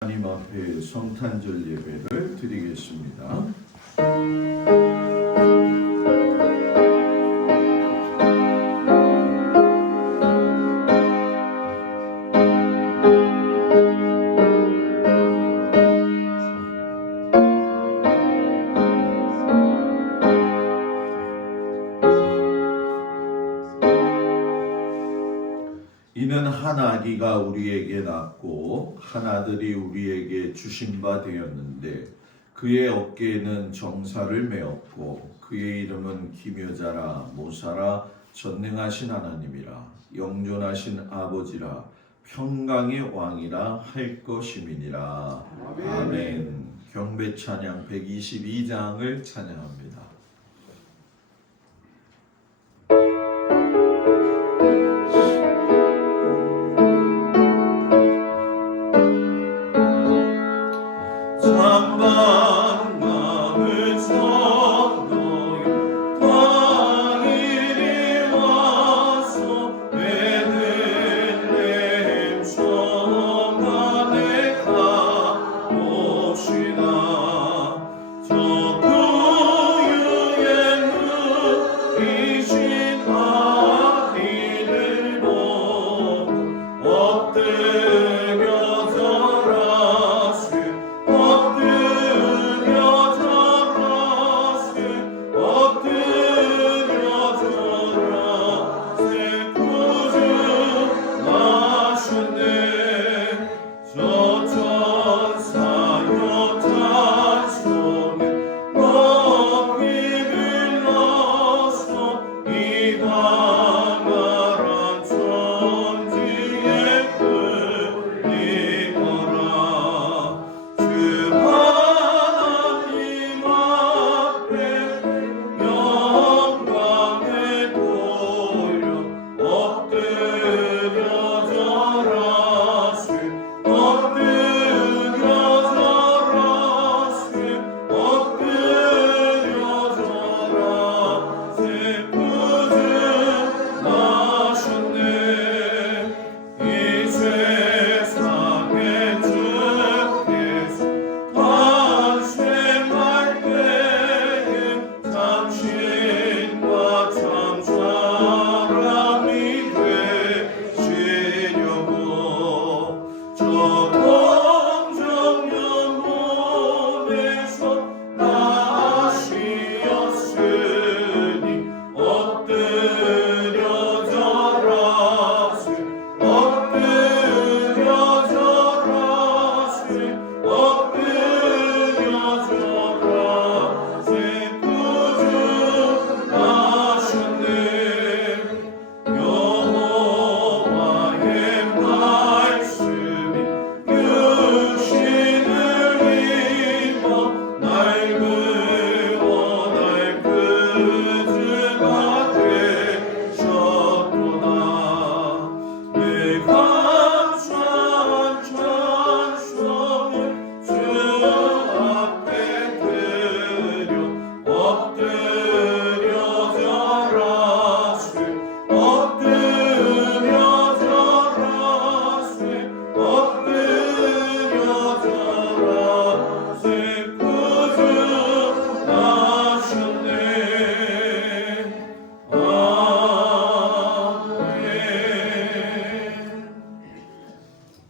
하나님 앞에 성탄절 예배를 드리겠습니다. 이는 한 아기가 우리에게 낳고 한 아들이 우리에게 주신 바 되었는데 그의 어깨에는 정사를 메었고 그의 이름은 기묘자라 모사라 전능하신 하나님이라 영존하신 아버지라 평강의 왕이라 할 것임이니라. 아멘. 경배 찬양 122장을 찬양합니다.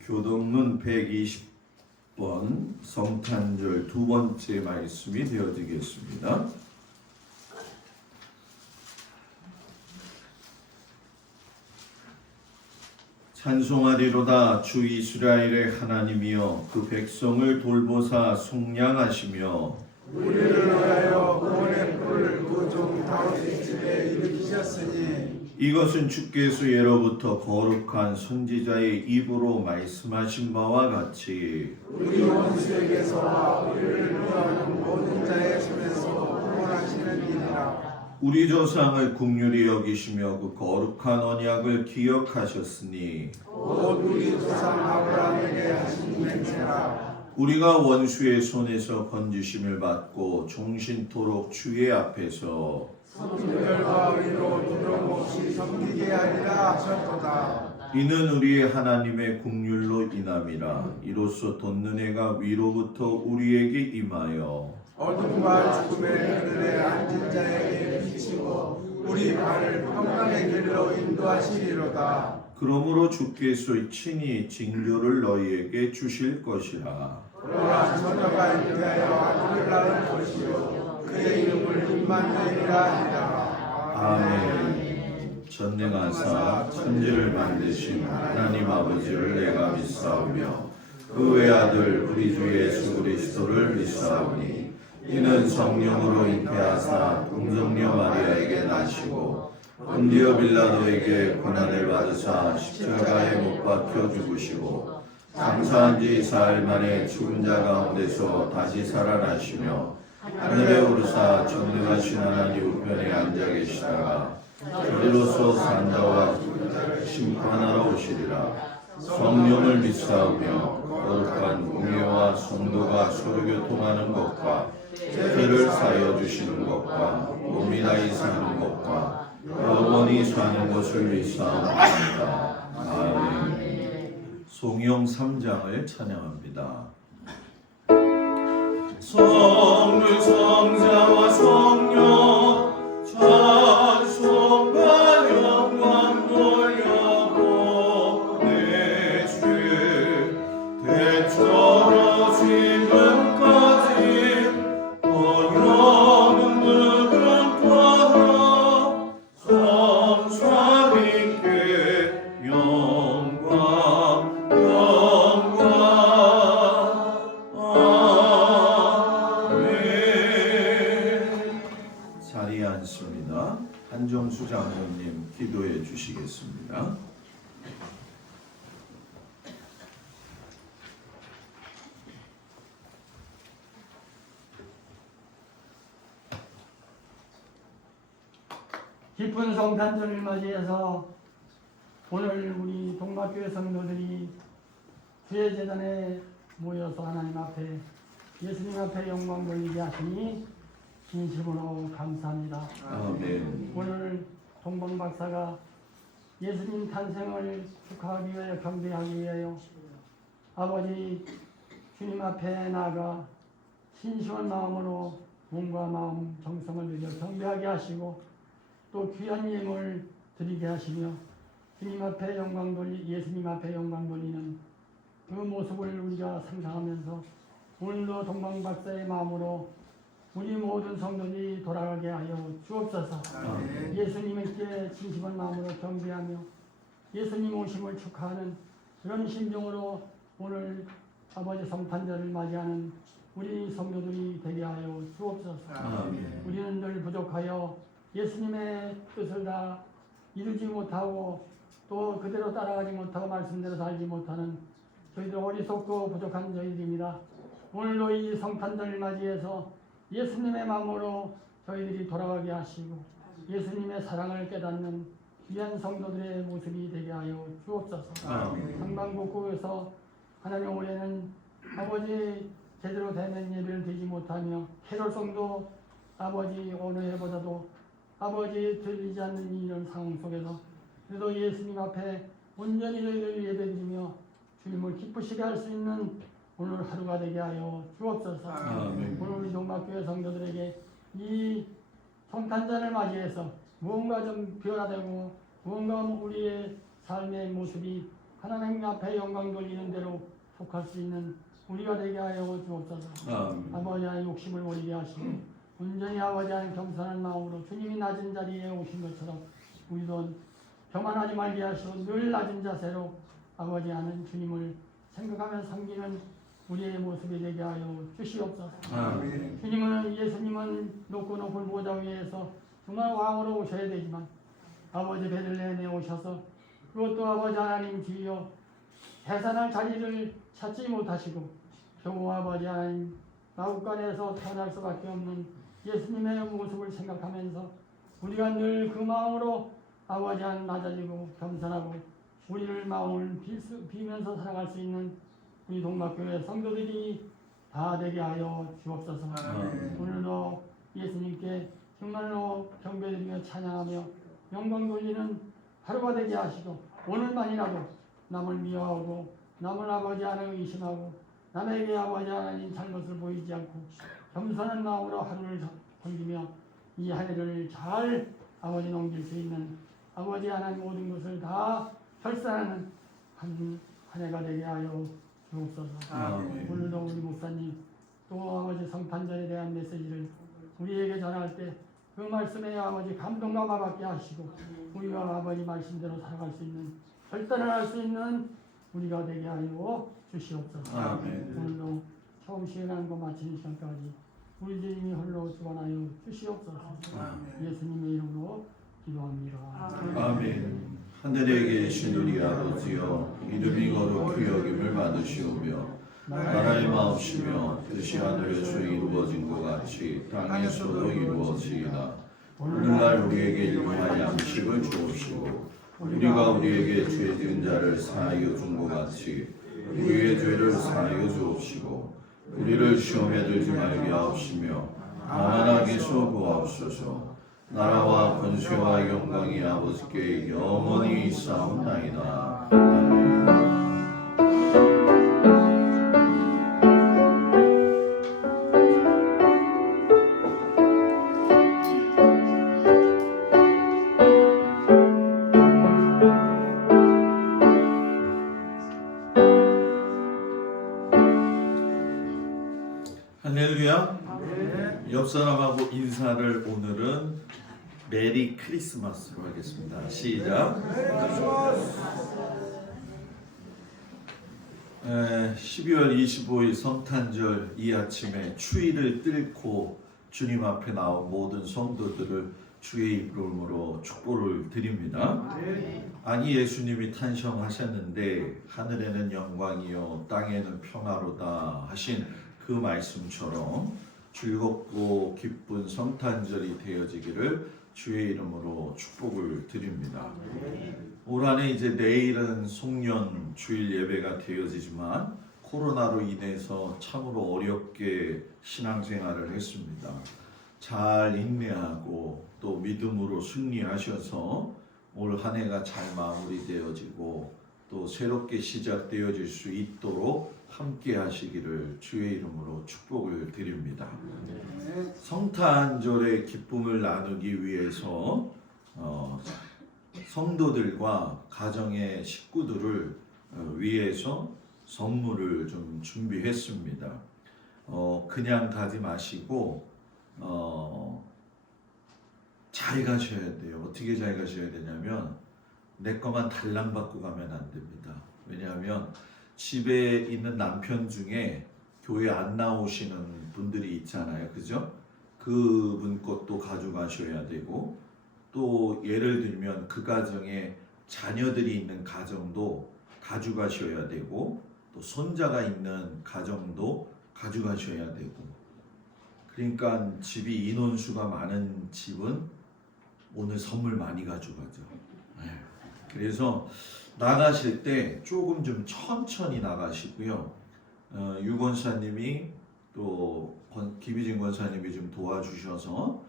교동문 120번 성탄절 두 번째 말씀이 되어지겠습니다. 찬송하리로다 주 이스라엘의 하나님이여 그 백성을 돌보사 속량하시며 우리를 위하여 구원의 뿔을 그 종 다윗의 집에 일으키셨으니 이것은 주께서 예로부터 거룩한 선지자의 입으로 말씀하신 바와 같이 우리 원수에게서와 우리를 위하는 모든 자의 손에서 구원하시는 이니라. 우리 조상을 긍휼히 여기시며 그 거룩한 언약을 기억하셨으니 곧 우리 조상 아브라함에게 하신 맹세라. 우리가 원수의 손에서 건지심을 받고 종신토록 주의 앞에서 성결과 의로 두려움 없이 섬기게 하리라 하셨도다. 이는 우리의 하나님의 긍휼로 인함이라. 이로써 돋는 해가 위로부터 우리에게 임하여 어둠과 죽음의 그늘에 앉은 자에게 비치고 우리 발을 평강의 길로 인도하시리로다. 그러므로 주께서 친히 징조를 너희에게 주실 것이라. 그러나 처녀가 잉태하여 아들을 낳을 것이요 그의 이름을 임마누엘이라 하리라. 아멘. 전능하사 천지를 만드신 하나님 아버지를 내가 믿사오며 그 외아들 우리 주 예수 그리스도를 믿사오니 이는 성령으로 잉태하사 동정녀 마리아에게 나시고 본디오 빌라도에게 고난을 받으사 십자가에 못 박혀 죽으시고 장사한 지 4일 만에 죽은 자 가운데서 다시 살아나시며 하늘에 오르사 전능하신 하나님 우편에 앉아 계시다가 저리로서 산자와 죽은 자를 심판하러 오시리라. 성령을 믿사오며 거룩한 공예와 성도가 서로 교통하는 것과 죄를 사여 주시는 것과 몸이 나이 사는 것과 영원히 사는 것을 믿사옵나이다. 아멘. 송영 3장을 찬양합니다. 성부 성자와 성령 찬송과 영광 돌려보내주 대처로 지금까지 영원 무궁하라 성삼위께 영광 자리에 앉습니다. 한정수 장로님 기도해 주시겠습니다. 깊은 성탄절을 맞이해서 오늘 우리 동막교회 성도들이 주의 제단에 모여서 하나님 앞에 예수님 앞에 영광 돌리게 하시니 진심으로 감사합니다. 아멘. 오늘 동방 박사가 예수님 탄생을 축하하기 위하여 경배하기 위하여 아버지 주님 앞에 나아가 신심한 마음으로 몸과 마음 정성을 들여 경배하게 하시고 또 귀한 예물 드리게 하시며 주님 앞에 영광 돌리 예수님 앞에 영광 돌리는 그 모습을 우리가 상상하면서 오늘도 동방 박사의 마음으로 우리 모든 성도들이 돌아가게 하여 주옵소서. 아멘. 예수님께 진심한 마음으로 경배하며 예수님 오심을 축하하는 그런 심정으로 오늘 아버지 성탄절을 맞이하는 우리 성도들이 되게 하여 주옵소서. 아멘. 우리는 늘 부족하여 예수님의 뜻을 다 이루지 못하고 또 그대로 따라가지 못하고 말씀대로 살지 못하는 저희들 어리석고 부족한 저희들입니다. 오늘도 이 성탄절을 맞이해서 예수님의 마음으로 저희들이 돌아가게 하시고 예수님의 사랑을 깨닫는 귀한 성도들의 모습이 되게 하여 주옵소서. 아멘. 상방국국에서 하나님 올해는 아버지 제대로 되는 예배를 드리지 못하며 캐롤송도 아버지 어느 해보다도 아버지 들리지 않는 이런 상황 속에서 그래도 예수님 앞에 온전히 저희를 예배드리며 주님을 기쁘시게 할 수 있는 오늘 하루가 되게 하여 주옵소서. 아멘. 오늘 우리 동막교회 성도들에게 이 성탄절을 맞이해서 무언가 좀 변화되고 무언가 우리의 삶의 모습이 하나님 앞에 영광 돌리는 대로 속할 수 있는 우리가 되게 하여 주옵소서. 아멘. 아버지 하나님 욕심을 버리게 하시고 온전히 아버지 하나님 겸손한 마음으로 주님이 낮은 자리에 오신 것처럼 우리도 교만하지 말게 하시고 늘 낮은 자세로 아버지 하나님 주님을 생각하며 섬기는 우리의 모습이 되게 하여 주시옵소서. 아멘. 주님은 예수님은 높고 높은 보좌 위에서 정말 왕으로 오셔야 되지만 아버지 베들레헴에 오셔서 그것도 아버지 하나님 주여 해산할 자리를 찾지 못하시고 겨우 아버지 하나님 마구간에서 태어날 수밖에 없는 예수님의 모습을 생각하면서 우리가 늘 그 마음으로 아버지 하나님 낮아지고 겸손하고 우리를 마음을 비면서 살아갈 수 있는 우리 동막교회 성도들이 다 되게 하여 주옵소서. 아멘. 오늘도 예수님께 정말로 경배드리며 찬양하며 영광 돌리는 하루가 되게 하시고 오늘만이라도 남을 미워하고 남을 아버지 하나님 의심하고 남에게 아버지 하나님 잘못을 보이지 않고 겸손한 마음으로 하루를 섬기며 이 한 해를 잘 아버지 넘길 수 있는 아버지 하나님 모든 것을 다 결산하는 한 해가 되게 하여 주옵소서. 아멘. 오늘도 우리 목사님 또 아버지 성탄절에 대한 메시지를 우리에게 전할 때 그 말씀에 아버지 감동과 마받게 하시고 우리가 아버지 말씀대로 살아갈 수 있는 결단을 할 수 있는 우리가 되게 하여 주시옵소서. 아멘. 오늘도 처음 시행하는 것 마치는 시간까지 우리 주님이 홀로 주관하여 주시옵소서. 예수님의 이름으로 기도합니다. 아멘. 하늘에 계신 우리 아버지여, 이름이 거룩히 여김을 받으시오며 나라의 마옵시며 뜻이 하늘에서 이루어진 것 같이 땅에서도 이루어지이다. 오늘날 우리에게 일용할 양식을 주옵시고 우리가 우리에게 죄 지은 자를 사하여 준 것 같이 우리의 죄를 사하여 주옵시고 우리를 시험에 들지 말게 하옵시며 다만 악에서 구하옵소서. 나라와 권세와 영광이 아버지께 영원히 있사옵나이다. 아멘. 할렐루야. 옆 사람하고 인사를 오늘은 메리 크리스마스로 하겠습니다. 시작. 12월 25일 성탄절 이 아침에 추위를 뚫고 주님 앞에 나온 모든 성도들을 주의 이름으로 축복을 드립니다. 아니 예수님이 탄생하셨는데 하늘에는 영광이요 땅에는 평화로다 하신 그 말씀처럼 즐겁고 기쁜 성탄절이 되어지기를 주의 이름으로 축복을 드립니다. 올 한해 이제 내일은 송년 주일 예배가 되어지지만 코로나로 인해서 참으로 어렵게 신앙생활을 했습니다. 잘 인내하고 또 믿음으로 승리하셔서 올 한 해가 잘 마무리되어지고 또 새롭게 시작되어질 수 있도록 함께 하시기를 주의 이름으로 축복을 드립니다. 성탄절의 기쁨을 나누기 위해서 성도들과 가정의 식구들을 위해서 선물을 좀 준비했습니다. 그냥 가지 마시고 잘 가셔야 돼요. 어떻게 잘 가셔야 되냐면 내 것만 달랑 받고 가면 안 됩니다. 왜냐하면 집에 있는 남편 중에 교회 안 나오시는 분들이 있잖아요. 그죠? 그분 것도 가져가셔야 되고 또 예를 들면 그 가정에 자녀들이 있는 가정도 가져가셔야 되고 또 손자가 있는 가정도 가져가셔야 되고 그러니까 집이 인원수가 많은 집은 오늘 선물 많이 가져가죠. 그래서 나가실 때 조금 좀 천천히 나가시고요. 유 권사님이 또 김희진 권사님이 좀 도와주셔서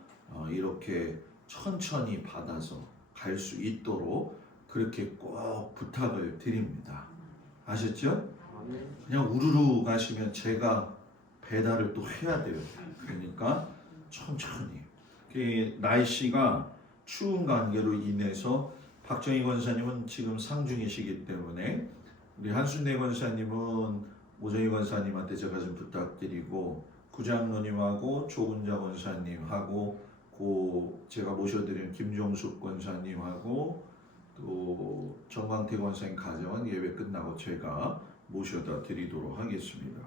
이렇게 천천히 받아서 갈 수 있도록 그렇게 꼭 부탁을 드립니다. 아셨죠? 그냥 우르르 가시면 제가 배달을 또 해야 돼요. 그러니까 천천히. 날씨가 추운 관계로 인해서 박정희 권사님은 지금 상중이시기 때문에 우리 한순례 권사님은 오정희 권사님한테 제가 좀 부탁드리고 구장로님하고 조은자 권사님하고 제가 모셔드린 김종숙 권사님하고 또 정광태 권사님 가정은 예배 끝나고 제가 모셔다 드리도록 하겠습니다.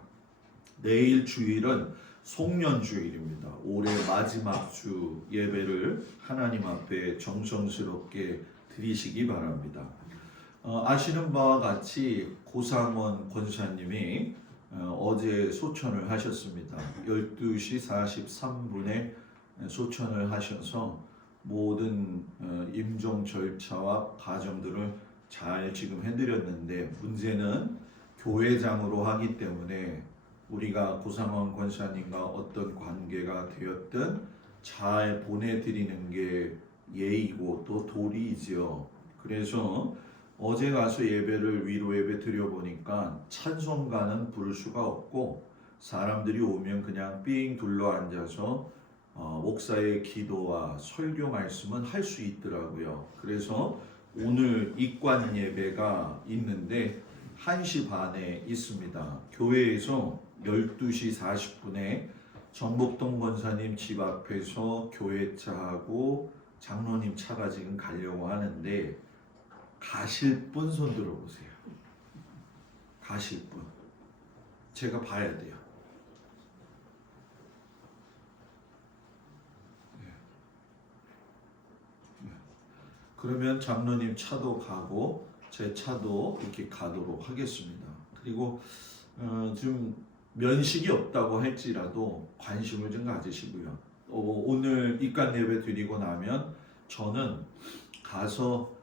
내일 주일은 송년주일입니다. 올해 마지막 주 예배를 하나님 앞에 정성스럽게 드리시기 바랍니다. 아시는 바와 같이 고상원 권사님이 어제 소천을 하셨습니다. 12시 43분에 소천을 하셔서 모든 임종 절차와 과정들을 잘 지금 해드렸는데 문제는 교회장으로 하기 때문에 우리가 고상원 권사님과 어떤 관계가 되었든 잘 보내드리는 게 예의고 또 도리이죠. 그래서 어제 가서 예배를 위로 예배 드려보니까 찬송가는 부를 수가 없고 사람들이 오면 그냥 삥 둘러 앉아서 목사의 기도와 설교 말씀은 할 수 있더라고요. 그래서 오늘 입관 예배가 있는데 1시 반에 있습니다. 교회에서 12시 40분에 정복동 권사님 집 앞에서 교회차하고 장로님 차가 지금 가려고 하는데 가실 분 손 들어보세요. 가실 분. 제가 봐야 돼요. 그러면 장로님 차도 가고 제 차도 이렇게 가도록 하겠습니다. 그리고 좀 면식이 없다고 할지라도 관심을 좀 가지시고요. 오늘 입관 예배 드리고 나면 저는 가서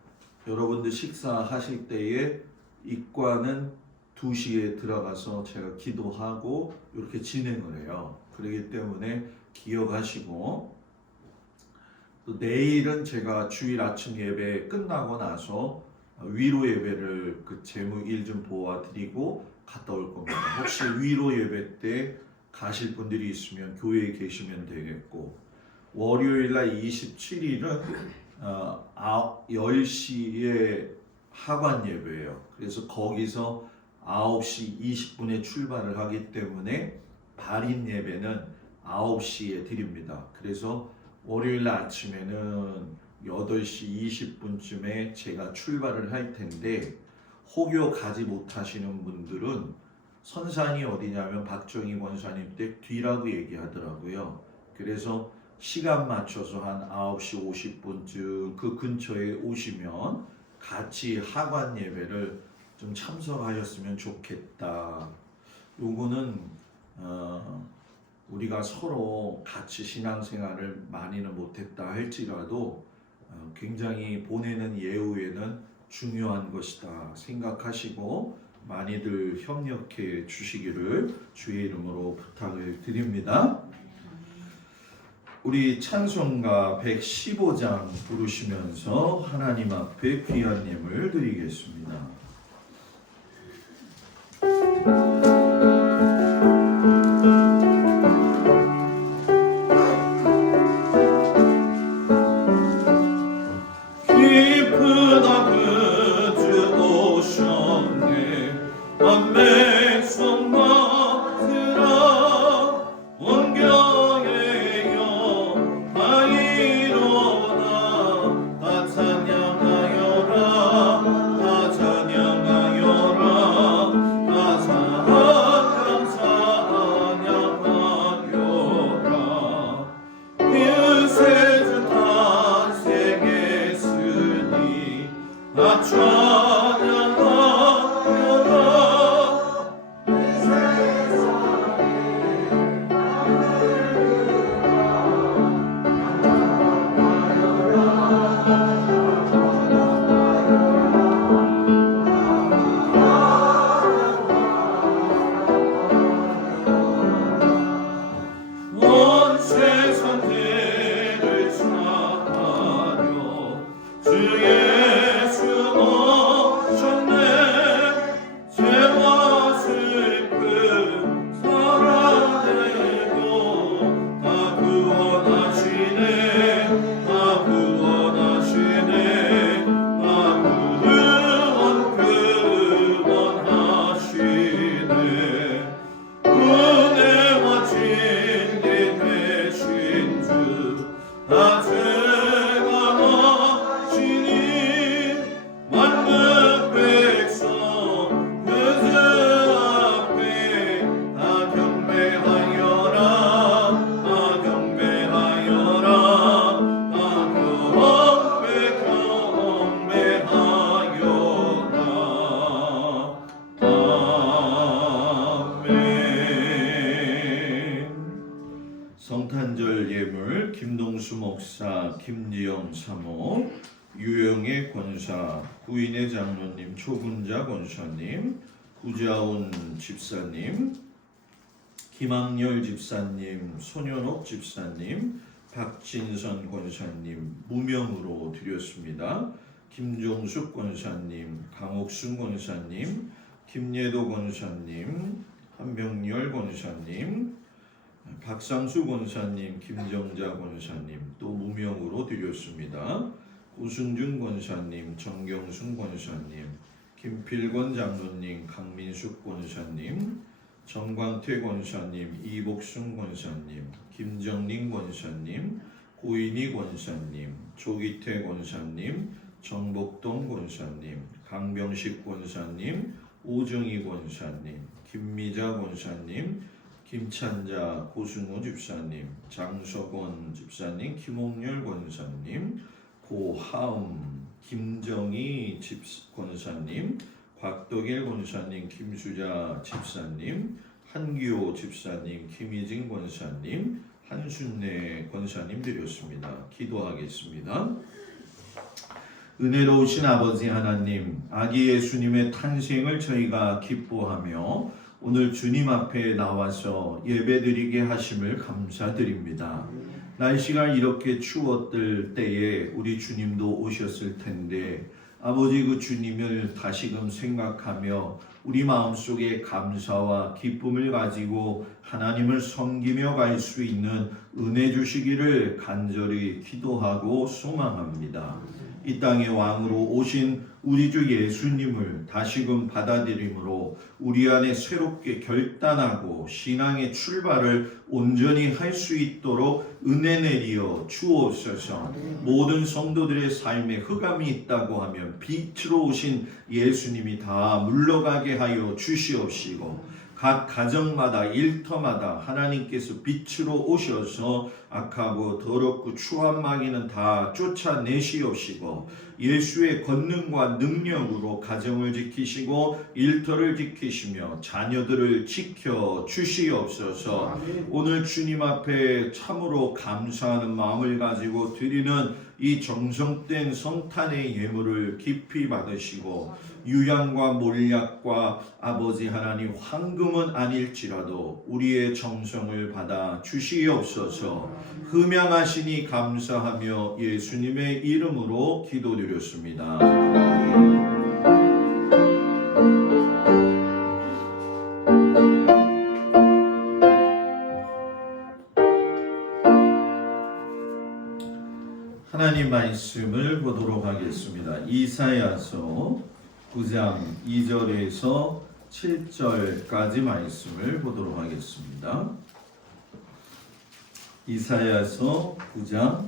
여러분들 식사하실 때에 입관은 2시에 들어가서 제가 기도하고 이렇게 진행을 해요. 그렇기 때문에 기억하시고 또 내일은 제가 주일 아침 예배 끝나고 나서 위로 예배를 그 재무 일 좀 도와드리고 갔다 올 겁니다. 혹시 위로 예배 때 가실 분들이 있으면 교회에 계시면 되겠고 월요일 날 27일은 10시에 하관 예배예요. 그래서 거기서 9시 20분에 출발을 하기 때문에 발인 예배는 9시에 드립니다. 그래서 월요일 아침에는 8시 20분쯤에 제가 출발을 할 텐데 혹여 가지 못하시는 분들은 선산이 어디냐면 박정희 권사님 댁 뒤라고 얘기하더라고요. 그래서 시간 맞춰서 한 9시 50분쯤 그 근처에 오시면 같이 하관 예배를 좀 참석하셨으면 좋겠다. 요거는 우리가 서로 같이 신앙생활을 많이는 못했다 할지라도 굉장히 보내는 예후에는 중요한 것이다 생각하시고 많이들 협력해 주시기를 주의 이름으로 부탁을 드립니다. 우리 찬송가 115장 부르시면서 하나님 앞에 귀한 예물 드리겠습니다. 성탄절 예물 김동수 목사, 김리영 사모, 유영애 권사, 구인의 장로님, 초분자 권사님, 구자운 집사님, 김학열 집사님, 손현옥 집사님, 박진선 권사님 무명으로 드렸습니다. 김종숙 권사님, 강옥순 권사님, 김예도 권사님, 한병열 권사님, 박상수 권사님, 김정자 권사님 또 무명으로 드렸습니다. 우승준 권사님, 정경순 권사님, 김필권 장로님, 강민숙 권사님, 정광태 권사님, 이복순 권사님, 김정린 권사님, 고인희 권사님, 조기태 권사님, 정복동 권사님, 강병식 권사님, 오정희 권사님, 김미자 권사님, 김찬자, 고승호 집사님, 장석원 집사님, 김홍렬 권사님, 고하음, 김정희 권사님, 곽덕일 권사님, 김수자 집사님, 한기호 집사님, 김희진 권사님, 한순례 권사님 드렸습니다. 기도하겠습니다. 은혜로우신 아버지 하나님, 아기 예수님의 탄생을 저희가 기뻐하며 오늘 주님 앞에 나와서 예배드리게 하심을 감사드립니다. 날씨가 이렇게 추웠을 때에 우리 주님도 오셨을 텐데 아버지 그 주님을 다시금 생각하며 우리 마음속에 감사와 기쁨을 가지고 하나님을 섬기며 갈 수 있는 은혜 주시기를 간절히 기도하고 소망합니다. 이 땅의 왕으로 오신 우리 주 예수님을 다시금 받아들임으로 우리 안에 새롭게 결단하고 신앙의 출발을 온전히 할 수 있도록 은혜 내리어 주옵소서. 모든 성도들의 삶에 흑암이 있다고 하면 빛으로 오신 예수님이 다 물러가게 하여 주시옵시고 각 가정마다 일터마다 하나님께서 빛으로 오셔서 악하고 더럽고 추한 마귀는 다 쫓아내시옵시고 예수의 권능과 능력으로 가정을 지키시고 일터를 지키시며 자녀들을 지켜 주시옵소서. 오늘 주님 앞에 참으로 감사하는 마음을 가지고 드리는 이 정성된 성탄의 예물을 깊이 받으시고 유향과 몰약과 아버지 하나님 황금은 아닐지라도 우리의 정성을 받아 주시옵소서. 흠양하시니 감사하며 예수님의 이름으로 기도드렸습니다. 하나님 말씀을 보도록 하겠습니다. 이사야서 9장 2절에서 7절까지 말씀을 보도록 하겠습니다. 이사야서 9장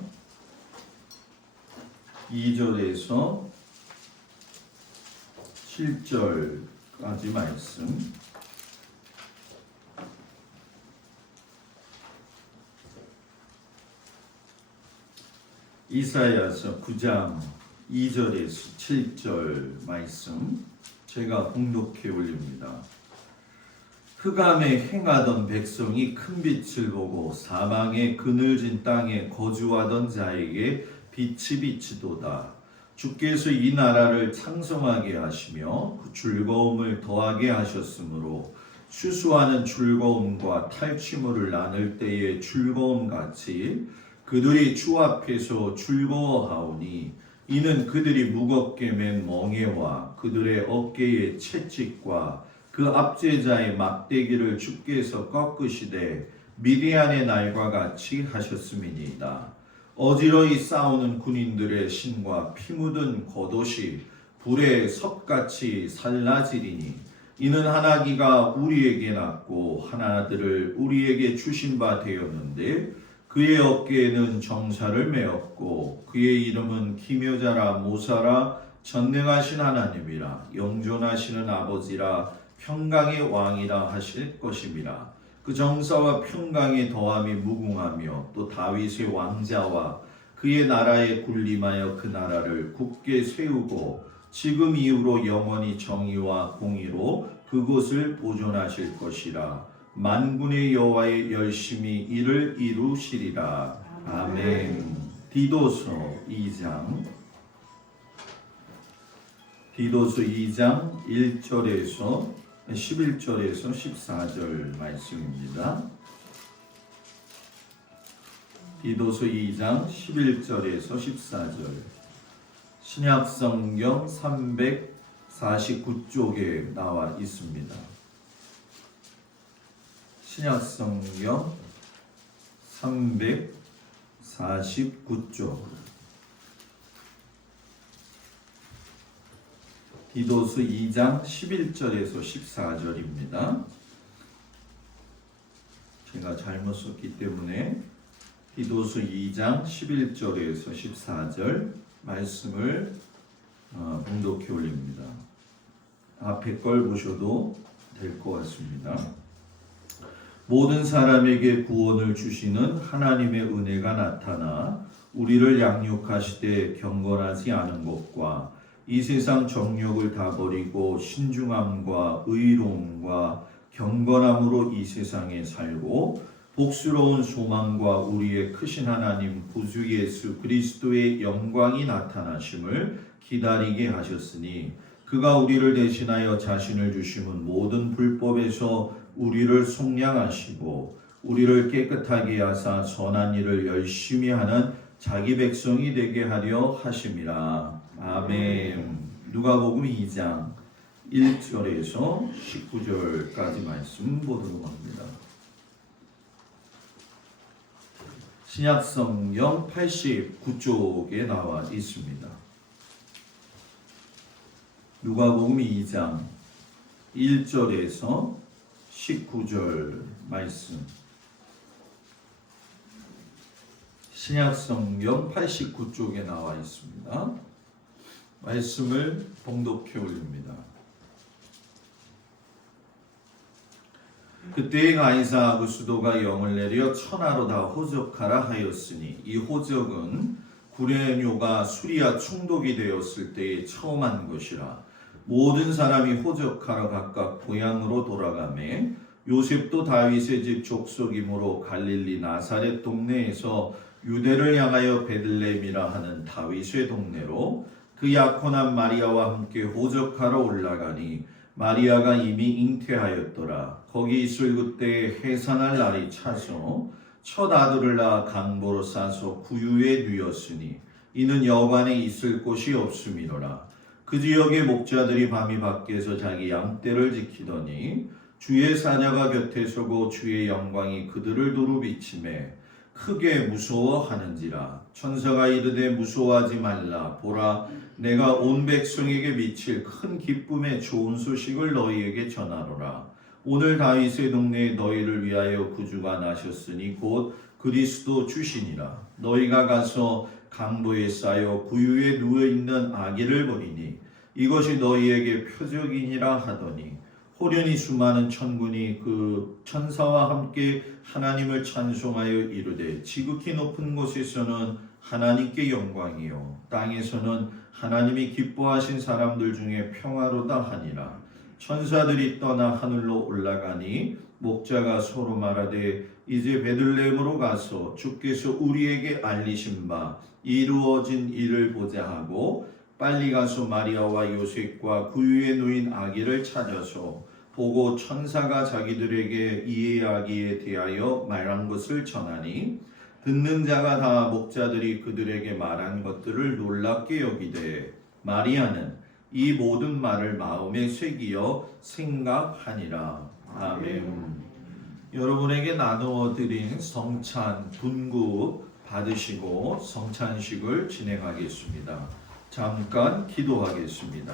2절에서 7절까지 말씀. 이사야서 9장 2절에서 7절 말씀 제가 봉독해 올립니다. 흑암에 행하던 백성이 큰 빛을 보고 사망의 그늘진 땅에 거주하던 자에게 빛이 비치도다. 주께서 이 나라를 창성하게 하시며 그 즐거움을 더하게 하셨으므로 수수하는 즐거움과 탈취물을 나눌 때의 즐거움같이 그들이 주 앞에서 즐거워하오니 이는 그들이 무겁게 맨 멍에와 그들의 어깨의 채찍과 그 압제자의 막대기를 주께서 꺾으시되 미디안의 날과 같이 하셨음이니이다. 어지러이 싸우는 군인들의 신과 피 묻은 겉옷이 불에 섭같이 살라지리니 이는 하나기가 우리에게 났고 하나들을 우리에게 주신 바 되었는데 그의 어깨에는 정사를 메었고 그의 이름은 기묘자라 모사라 전능하신 하나님이라 영존하시는 아버지라 평강의 왕이라 하실 것임이라. 그 정사와 평강의 더함이 무궁하며 또 다윗의 왕자와 그의 나라에 군림하여 그 나라를 굳게 세우고 지금 이후로 영원히 정의와 공의로 그곳을 보존하실 것이라. 만군의 여호와의 열심히 이를 이루시리라. 아멘. 디도서 2장 1절에서 11절에서 14절 말씀입니다. 디도서 2장 11절에서 14절 신약성경 349쪽에 나와 있습니다. 신약성경 349쪽 디도서 2장 11절에서 14절입니다. 제가 잘못 썼기 때문에 디도서 2장 11절에서 14절 말씀을 봉독해 올립니다. 앞에 걸 보셔도 될 것 같습니다. 모든 사람에게 구원을 주시는 하나님의 은혜가 나타나 우리를 양육하시되 경건하지 않은 것과 이 세상 정욕을 다 버리고 신중함과 의로움과 경건함으로 이 세상에 살고 복스러운 소망과 우리의 크신 하나님 구주 예수 그리스도의 영광이 나타나심을 기다리게 하셨으니 그가 우리를 대신하여 자신을 주심은 모든 불법에서 우리를 속량하시고 우리를 깨끗하게 하사 선한 일을 열심히 하는 자기 백성이 되게 하려 하심이라. 아멘. 누가복음 2장 1절에서 19절까지 말씀 보도록 합니다. 신약성경 89쪽에 나와 있습니다. 누가복음 2장 1절에서 19절 말씀. 신약성경 89쪽에 나와 있습니다. 말씀을 봉독해 올립니다. 그때에 가이사 아구스도가 영을 내려 천하로 다 호적하라 하였으니 이 호적은 구레뇨가 수리아 총독이 되었을 때에 처음 한 것이라. 모든 사람이 호적하러 각각 고향으로 돌아가매 요셉도 다윗의 집 족속이므로 갈릴리 나사렛 동네에서 유대를 향하여 베들레헴이라 하는 다윗의 동네로 그 약혼한 마리아와 함께 호적하러 올라가니 마리아가 이미 잉태하였더라. 거기 있을 그때 해산할 날이 차서 첫 아들을 낳아 강보로 싸서 구유에 누였으니 이는 여관에 있을 곳이 없음이로라. 그 지역의 목자들이 밤이 밖에서 자기 양떼를 지키더니 주의 사자가 곁에 서고 주의 영광이 그들을 두루 비치매 크게 무서워하는지라. 천사가 이르되 무서워하지 말라. 보라, 내가 온 백성에게 미칠 큰 기쁨의 좋은 소식을 너희에게 전하노라. 오늘 다윗의 동네에 너희를 위하여 구주가 나셨으니 곧 그리스도 주시니라. 너희가 가서 강보에 쌓여 구유에 누워있는 아기를 보리니 이것이 너희에게 표적이니라 하더니 호련히 수많은 천군이 그 천사와 함께 하나님을 찬송하여 이르되 지극히 높은 곳에서는 하나님께 영광이요 땅에서는 하나님이 기뻐하신 사람들 중에 평화로다 하니라. 천사들이 떠나 하늘로 올라가니 목자가 서로 말하되 이제 베들레헴으로 가서 주께서 우리에게 알리신 바 이루어진 일을 보자 하고 빨리 가서 마리아와 요셉과 구유에 누인 아기를 찾아서 보고 천사가 자기들에게 이 아기에 대하여 말한 것을 전하니 듣는 자가 다 목자들이 그들에게 말한 것들을 놀랍게 여기되 마리아는 이 모든 말을 마음에 새기어 생각하니라. 아멘. 여러분에게 나누어 드린 성찬 분급 받으시고 성찬식을 진행하겠습니다. 잠깐 기도하겠습니다.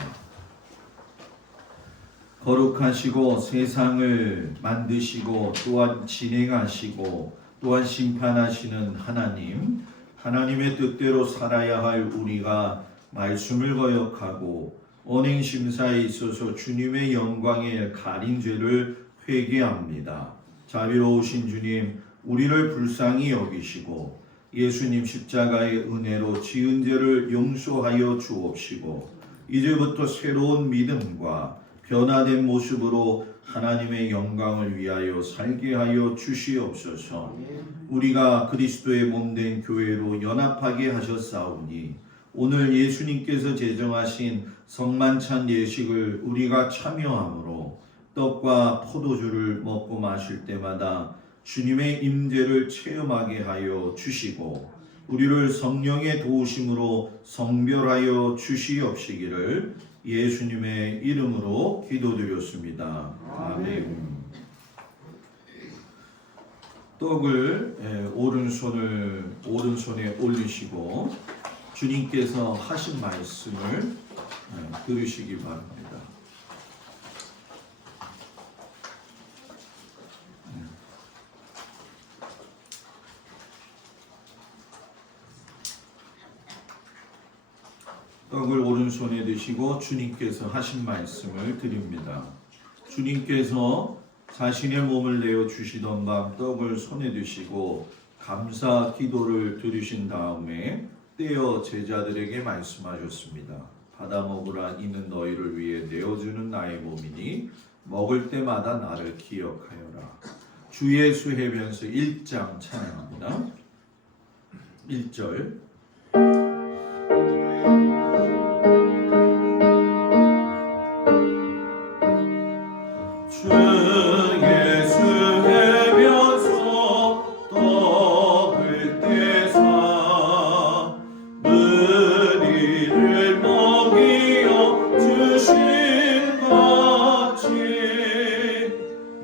거룩하시고 세상을 만드시고 또한 진행하시고 또한 심판하시는 하나님, 하나님의 뜻대로 살아야 할 우리가 말씀을 거역하고 언행 심사에 있어서 주님의 영광에 가린 죄를 회개합니다. 자비로우신 주님, 우리를 불쌍히 여기시고 예수님 십자가의 은혜로 지은 죄를 용서하여 주옵시고 이제부터 새로운 믿음과 변화된 모습으로 하나님의 영광을 위하여 살게 하여 주시옵소서. 우리가 그리스도의 몸된 교회로 연합하게 하셨사오니 오늘 예수님께서 제정하신 성만찬 예식을 우리가 참여함으로 떡과 포도주를 먹고 마실 때마다 주님의 임재를 체험하게 하여 주시고 우리를 성령의 도우심으로 성별하여 주시옵시기를 예수님의 이름으로 기도드렸습니다. 아멘. 떡을 오른손에 올리시고 주님께서 하신 말씀을 들으시기 바랍니다. 떡을 오른손에 드시고 주님께서 하신 말씀을 드립니다. 주님께서 자신의 몸을 내어 주시던 밤 떡을 손에 드시고 감사 기도를 드리신 다음에 떼어 제자들에게 말씀하셨습니다. 받아 먹으라. 이는 너희를 위해 내어주는 나의 몸이니 먹을 때마다 나를 기억하여라. 주 예수 해변서 1장 찬양합니다. 1절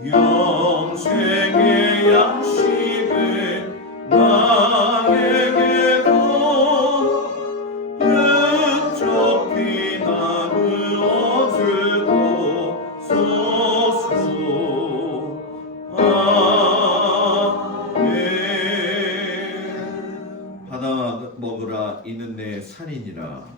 영생의 양식을 나에게 더 흩적 피나누어 주옵소서. 아멘. 받아 먹으라. 이는 내 살이니라.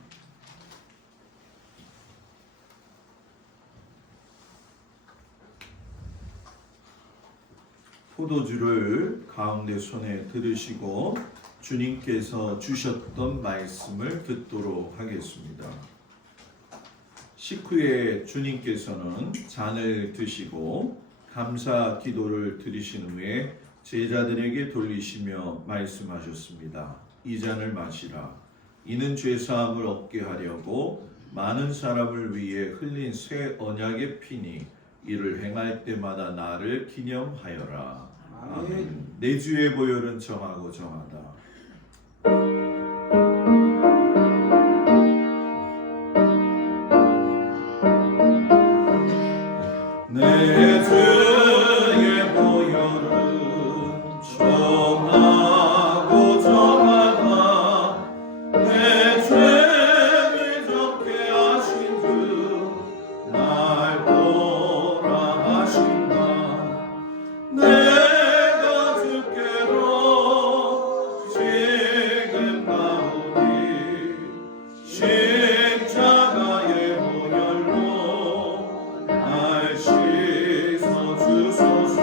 포도주를 가운데 손에 들으시고 주님께서 주셨던 말씀을 듣도록 하겠습니다. 식후에 주님께서는 잔을 드시고 감사 기도를 드리신 후에 제자들에게 돌리시며 말씀하셨습니다. 이 잔을 마시라. 이는 죄사함을 얻게 하려고 많은 사람을 위해 흘린 새 언약의 피니 이를 행할 때마다 나를 기념하여라. 아멘. 내 주의 보혈은 정하고 정하다. 내 주의 보혈은 정하고 정하다. 내 죄를 적게 하신 주 날 보라 하신다. 내가 주께로 지금 나오니 십자가의 보혈로 날 씻어 주소서.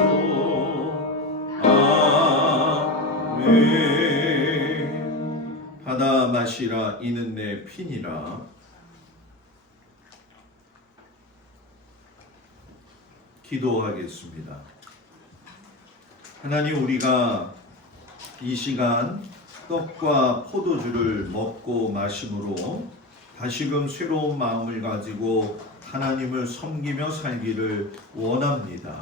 아멘. 받아 마시라. 이는 내 피니라. 기도하겠습니다. 하나님, 우리가 이 시간 떡과 포도주를 먹고 마심으로 다시금 새로운 마음을 가지고 하나님을 섬기며 살기를 원합니다.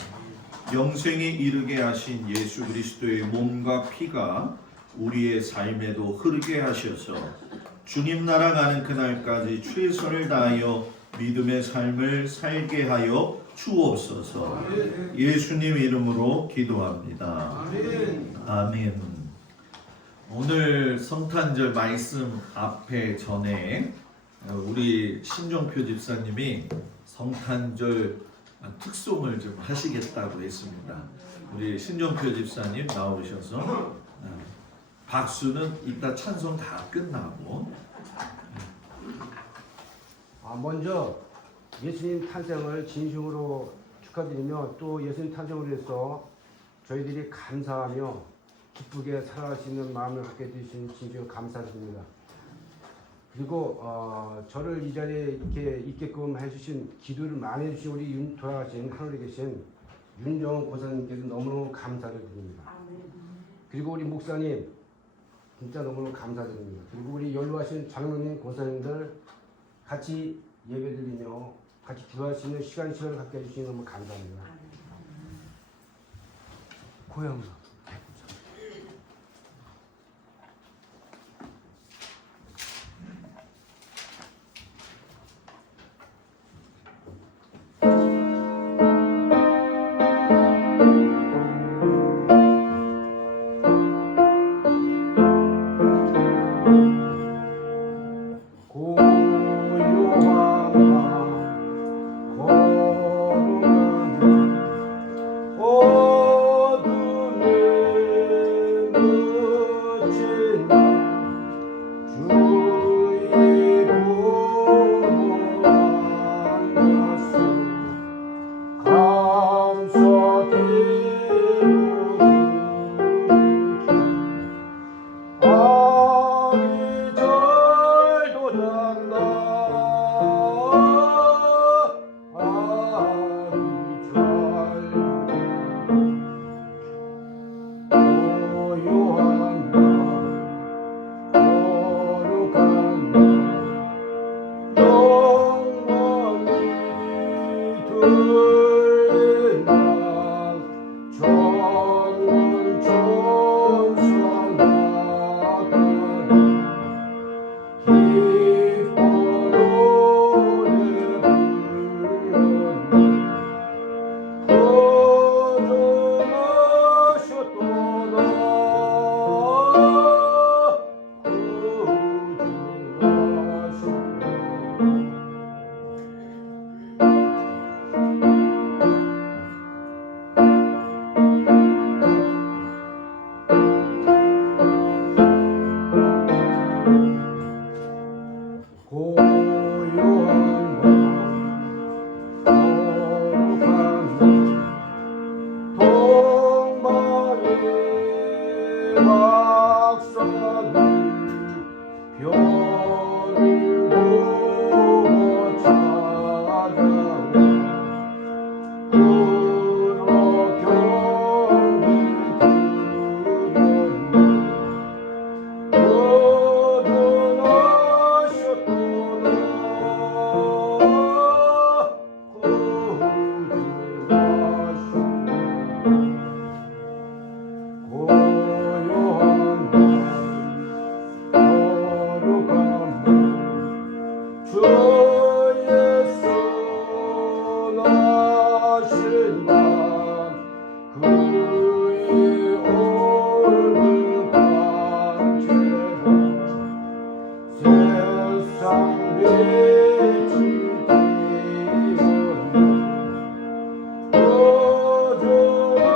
영생에 이르게 하신 예수 그리스도의 몸과 피가 우리의 삶에도 흐르게 하셔서 주님 나라 가는 그날까지 최선을 다하여 믿음의 삶을 살게 하여 주옵소서. 예수님 이름으로 기도합니다. 아멘. 오늘 성탄절 말씀 앞에 전에 우리 신종표 집사님이 성탄절 특송을 좀 하시겠다고 했습니다. 우리 신종표 집사님 나오셔서 박수는 이따 찬송 다 끝나고. 먼저 예수님 탄생을 진심으로 축하드리며 또 예수님 탄생으로 해서 저희들이 감사하며 기쁘게 살아갈 수 있는 마음을 갖게 해주신 진심으로 감사드립니다. 그리고 저를 이 자리에 이렇게 있게끔 해주신 기도를 많이 해주신 우리 돌아가신 하늘에 계신 윤정은 고사님께도 너무너무 감사를 드립니다. 그리고 우리 목사님 진짜 너무너무 감사드립니다. 그리고 우리 연로하신 장로님 고사님들 같이 예배드리며 같이 기도할 수 있는 시간을 갖게 해주시니 너무 감사합니다. 고향 전문 전선하더니 기뻐 노래 불렀네 고정하셨도다 고요한 밤 거룩한 밤 동방의 박사들 별을 보고 찾아와 울어 경기 들었네 고전하셨도다 고요한 밤 거룩한 밤 주 예수 나신 밤 그의 얼굴 광채가 세상 빛이 되었네 고전하셨도다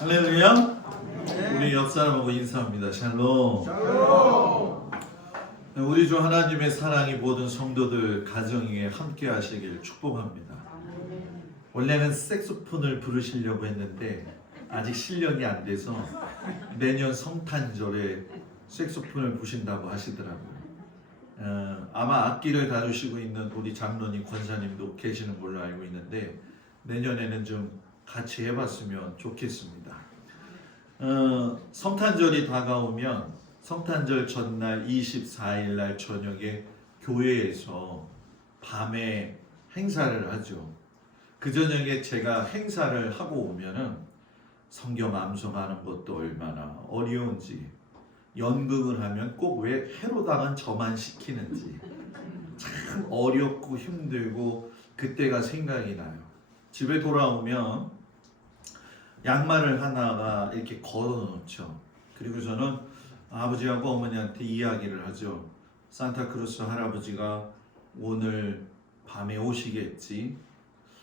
할렐루야. 우리 옆 사람하고 인사합니다. 샬롬. 우리 주 하나님의 사랑이 모든 성도들 가정에 함께 하시길 축복합니다. 원래는 색소폰을 부르시려고 했는데 아직 실력이 안 돼서 내년 성탄절에 색소폰을 부신다고 하시더라고요. 아마 악기를 다루시고 있는 우리 장로님, 권사님도 계시는 걸로 알고 있는데 내년에는 좀 같이 해봤으면 좋겠습니다. 성탄절이 다가오면 성탄절 전날 24일 날 저녁에 교회에서 밤에 행사를 하죠. 그 저녁에 제가 행사를 하고 오면은 성경 암송하는 것도 얼마나 어려운지, 연극을 하면 꼭 왜 헤로당은 저만 시키는지 참 어렵고 힘들고 그때가 생각이 나요. 집에 돌아오면 양말을 하나가 이렇게 걸어놓죠. 그리고 저는 아버지하고 어머니한테 이야기를 하죠. 산타크루스 할아버지가 오늘 밤에 오시겠지.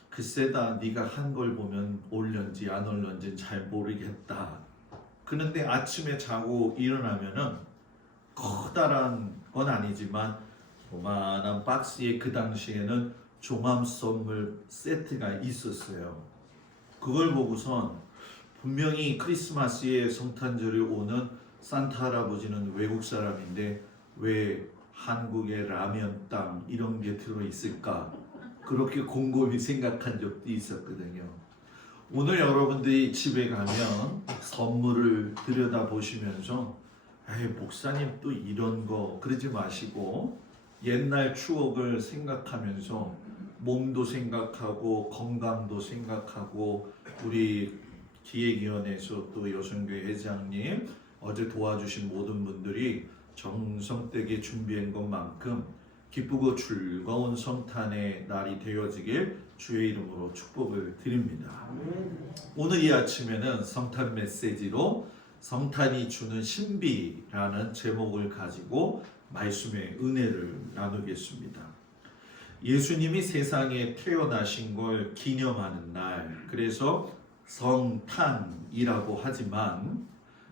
글쎄다 네가 한 걸 보면 올런지 안 올런지 잘 모르겠다. 그런데 아침에 자고 일어나면은 커다란 건 아니지만 조만한 박스에 그 당시에는 종합 선물 세트가 있었어요. 그걸 보고선 분명히 크리스마스에 성탄절에 오는 산타 할아버지는 외국 사람인데 왜 한국의 라면 땅 이런 게 들어있을까? 그렇게 곰곰이 생각한 적도 있었거든요. 오늘 여러분들이 집에 가면 선물을 들여다보시면서 에이, 목사님 또 이런 거 그러지 마시고 옛날 추억을 생각하면서 몸도 생각하고 건강도 생각하고 우리 기획위원회에서 또 여성교회 회장님 어제 도와주신 모든 분들이 정성되게 준비한 것만큼 기쁘고 즐거운 성탄의 날이 되어지길 주의 이름으로 축복을 드립니다. 오늘 이 아침에는 성탄 메시지로 성탄이 주는 신비라는 제목을 가지고 말씀의 은혜를 나누겠습니다. 예수님이 세상에 태어나신 걸 기념하는 날, 그래서 성탄이라고 하지만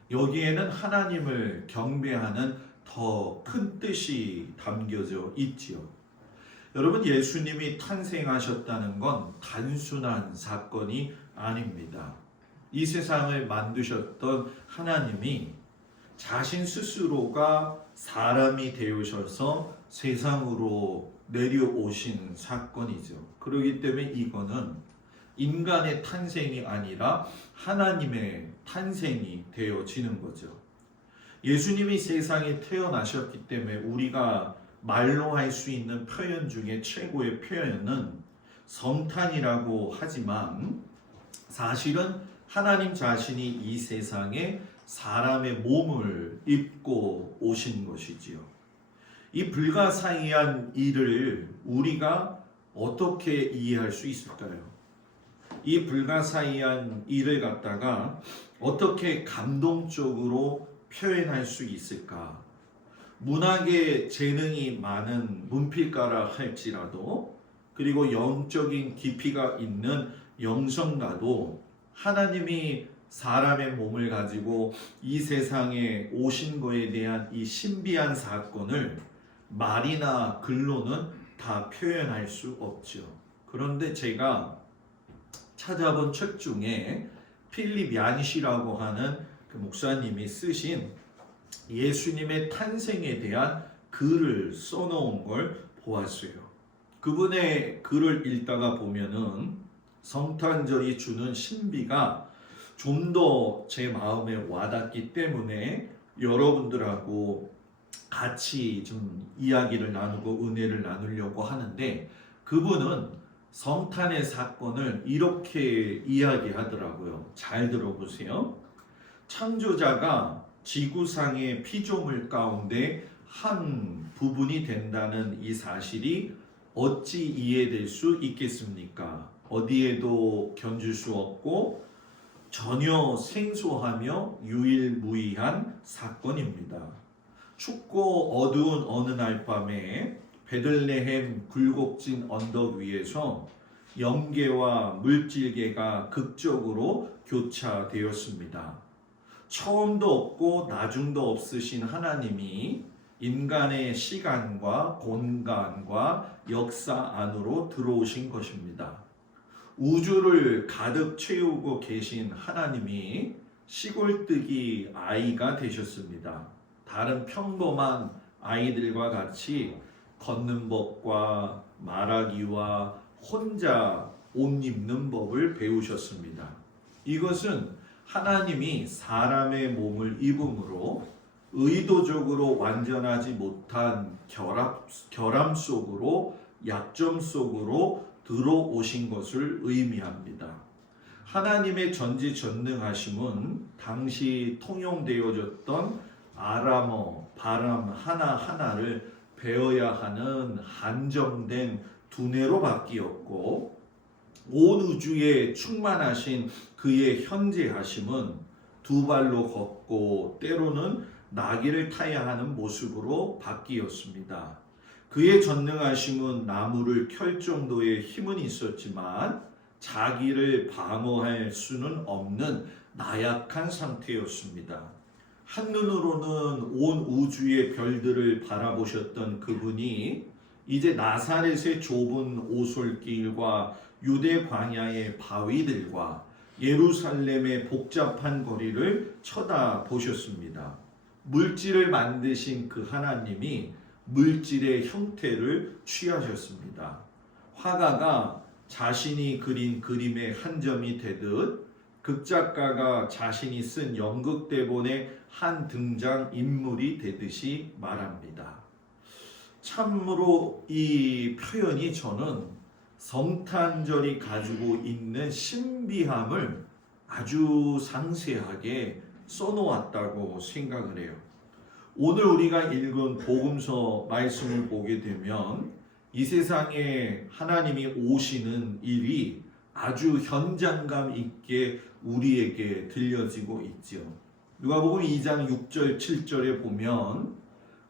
여기에는 하나님을 경배하는 더 큰 뜻이 담겨져 있지요. 여러분, 예수님이 탄생하셨다는 건 단순한 사건이 아닙니다. 이 세상을 만드셨던 하나님이 자신 스스로가 사람이 되오셔서 세상으로 내려오신 사건이죠. 그렇기 때문에 이거는 인간의 탄생이 아니라 하나님의 탄생이 되어지는 거죠. 예수님이 세상에 태어나셨기 때문에 우리가 말로 할 수 있는 표현 중에 최고의 표현은 성탄이라고 하지만 사실은 하나님 자신이 이 세상에 사람의 몸을 입고 오신 것이지요. 이 불가사의한 일을 우리가 어떻게 이해할 수 있을까요? 이 불가사의한 일을 갖다가 어떻게 감동적으로 표현할 수 있을까? 문학에 재능이 많은 문필가라 할지라도, 그리고 영적인 깊이가 있는 영성가도 하나님이 사람의 몸을 가지고 이 세상에 오신 것에 대한 이 신비한 사건을 말이나 글로는 다 표현할 수 없죠. 그런데 제가 찾아본 책 중에 필립 얀시라고 하는 그 목사님이 쓰신 예수님의 탄생에 대한 글을 써놓은 걸 보았어요. 그분의 글을 읽다가 보면은 성탄절이 주는 신비가 좀 더 제 마음에 와닿기 때문에 여러분들하고 같이 좀 이야기를 나누고 은혜를 나누려고 하는데, 그분은 성탄의 사건을 이렇게 이야기하더라고요. 잘 들어보세요. 창조자가 지구상의 피조물 가운데 한 부분이 된다는 이 사실이 어찌 이해될 수 있겠습니까? 어디에도 견줄 수 없고 전혀 생소하며 유일무이한 사건입니다. 춥고 어두운 어느 날 밤에 베들레헴 굴곡진 언덕 위에서 영계와 물질계가 극적으로 교차되었습니다. 처음도 없고 나중도 없으신 하나님이 인간의 시간과 공간과 역사 안으로 들어오신 것입니다. 우주를 가득 채우고 계신 하나님이 시골뜨기 아이가 되셨습니다. 다른 평범한 아이들과 같이 걷는 법과 말하기와 혼자 옷 입는 법을 배우셨습니다. 이것은 하나님이 사람의 몸을 입음으로 의도적으로 완전하지 못한 결함 속으로, 약점 속으로 들어오신 것을 의미합니다. 하나님의 전지전능하심은 당시 통용되어졌던 아람어, 발음 하나하나를 배워야 하는 한정된 두뇌로 바뀌었고, 온 우주에 충만하신 그의 현재하심은 두 발로 걷고 때로는 나귀를 타야 하는 모습으로 바뀌었습니다. 그의 전능하심은 나무를 켤 정도의 힘은 있었지만 자기를 방어할 수는 없는 나약한 상태였습니다. 한눈으로는 온 우주의 별들을 바라보셨던 그분이 이제 나사렛의 좁은 오솔길과 유대 광야의 바위들과 예루살렘의 복잡한 거리를 쳐다보셨습니다. 물질을 만드신 그 하나님이 물질의 형태를 취하셨습니다. 화가가 자신이 그린 그림의 한 점이 되듯 극작가가 자신이 쓴 연극대본의 한 등장 인물이 되듯이 말합니다. 참으로 이 표현이 저는 성탄절이 가지고 있는 신비함을 아주 상세하게 써놓았다고 생각을 해요. 오늘 우리가 읽은 복음서 말씀을 보게 되면 이 세상에 하나님이 오시는 일이 아주 현장감 있게 우리에게 들려지고 있죠. 누가복음 2장 6절 7절에 보면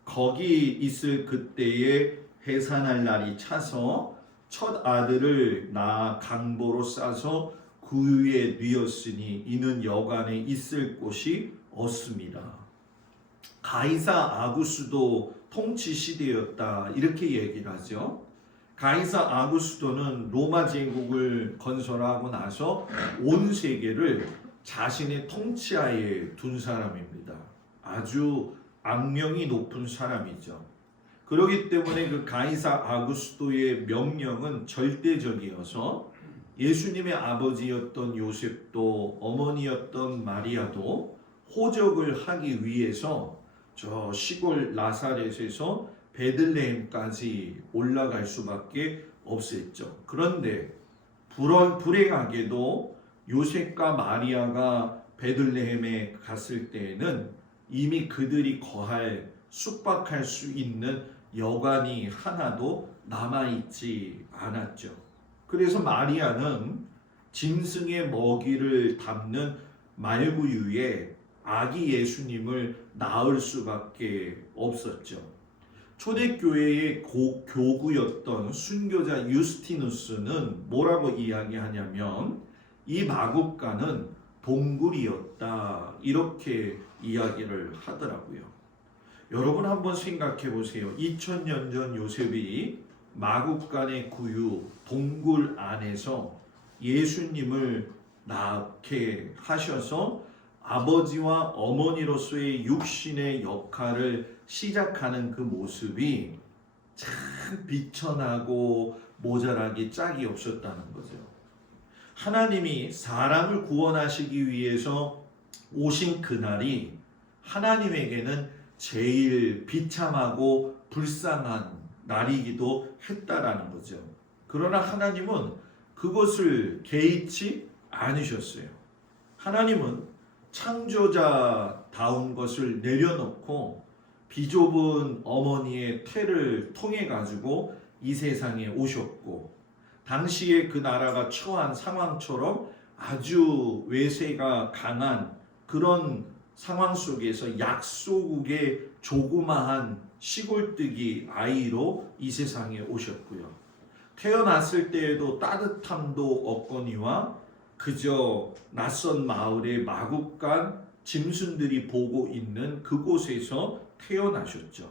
거기 있을 그때에 해산할 날이 차서 첫 아들을 낳아 강보로 싸서 그 위에 뉘었으니 이는 여간에 있을 곳이 없습니다. 가이사 아구스도 통치 시대였다, 이렇게 얘기를 하죠. 가이사 아구스도는 로마 제국을 건설하고 나서 온 세계를 자신의 통치하에 둔 사람입니다. 아주 악명이 높은 사람이죠. 그렇기 때문에 그 가이사 아구스토의 명령은 절대적이어서 예수님의 아버지였던 요셉도 어머니였던 마리아도 호적을 하기 위해서 저 시골 나사렛에서 베들레헴까지 올라갈 수밖에 없었죠. 그런데 불행하게도 요셉과 마리아가 베들레헴에 갔을 때에는 이미 그들이 거할 숙박할 수 있는 여관이 하나도 남아있지 않았죠. 그래서 마리아는 짐승의 먹이를 담는 말구유에 아기 예수님을 낳을 수밖에 없었죠. 초대교회의 교구였던 순교자 유스티누스는 뭐라고 이야기하냐면 이 마국간은 동굴이었다 이렇게 이야기를 하더라고요. 여러분 한번 생각해 보세요. 2000년 전 요셉이 마국간의 구유 동굴 안에서 예수님을 낳게 하셔서 아버지와 어머니로서의 육신의 역할을 시작하는 그 모습이 참 비천하고 모자라기 짝이 없었다는 거죠. 하나님이 사람을 구원하시기 위해서 오신 그날이 하나님에게는 제일 비참하고 불쌍한 날이기도 했다라는 거죠. 그러나 하나님은 그것을 개의치 않으셨어요. 하나님은 창조자다운 것을 내려놓고 비좁은 어머니의 태를 통해 가지고 이 세상에 오셨고, 당시에 그 나라가 처한 상황처럼 아주 외세가 강한 그런 상황 속에서 약소국의 조그마한 시골뜨기 아이로 이 세상에 오셨고요. 태어났을 때에도 따뜻함도 없거니와 그저 낯선 마을의 마국간 짐승들이 보고 있는 그곳에서 태어나셨죠.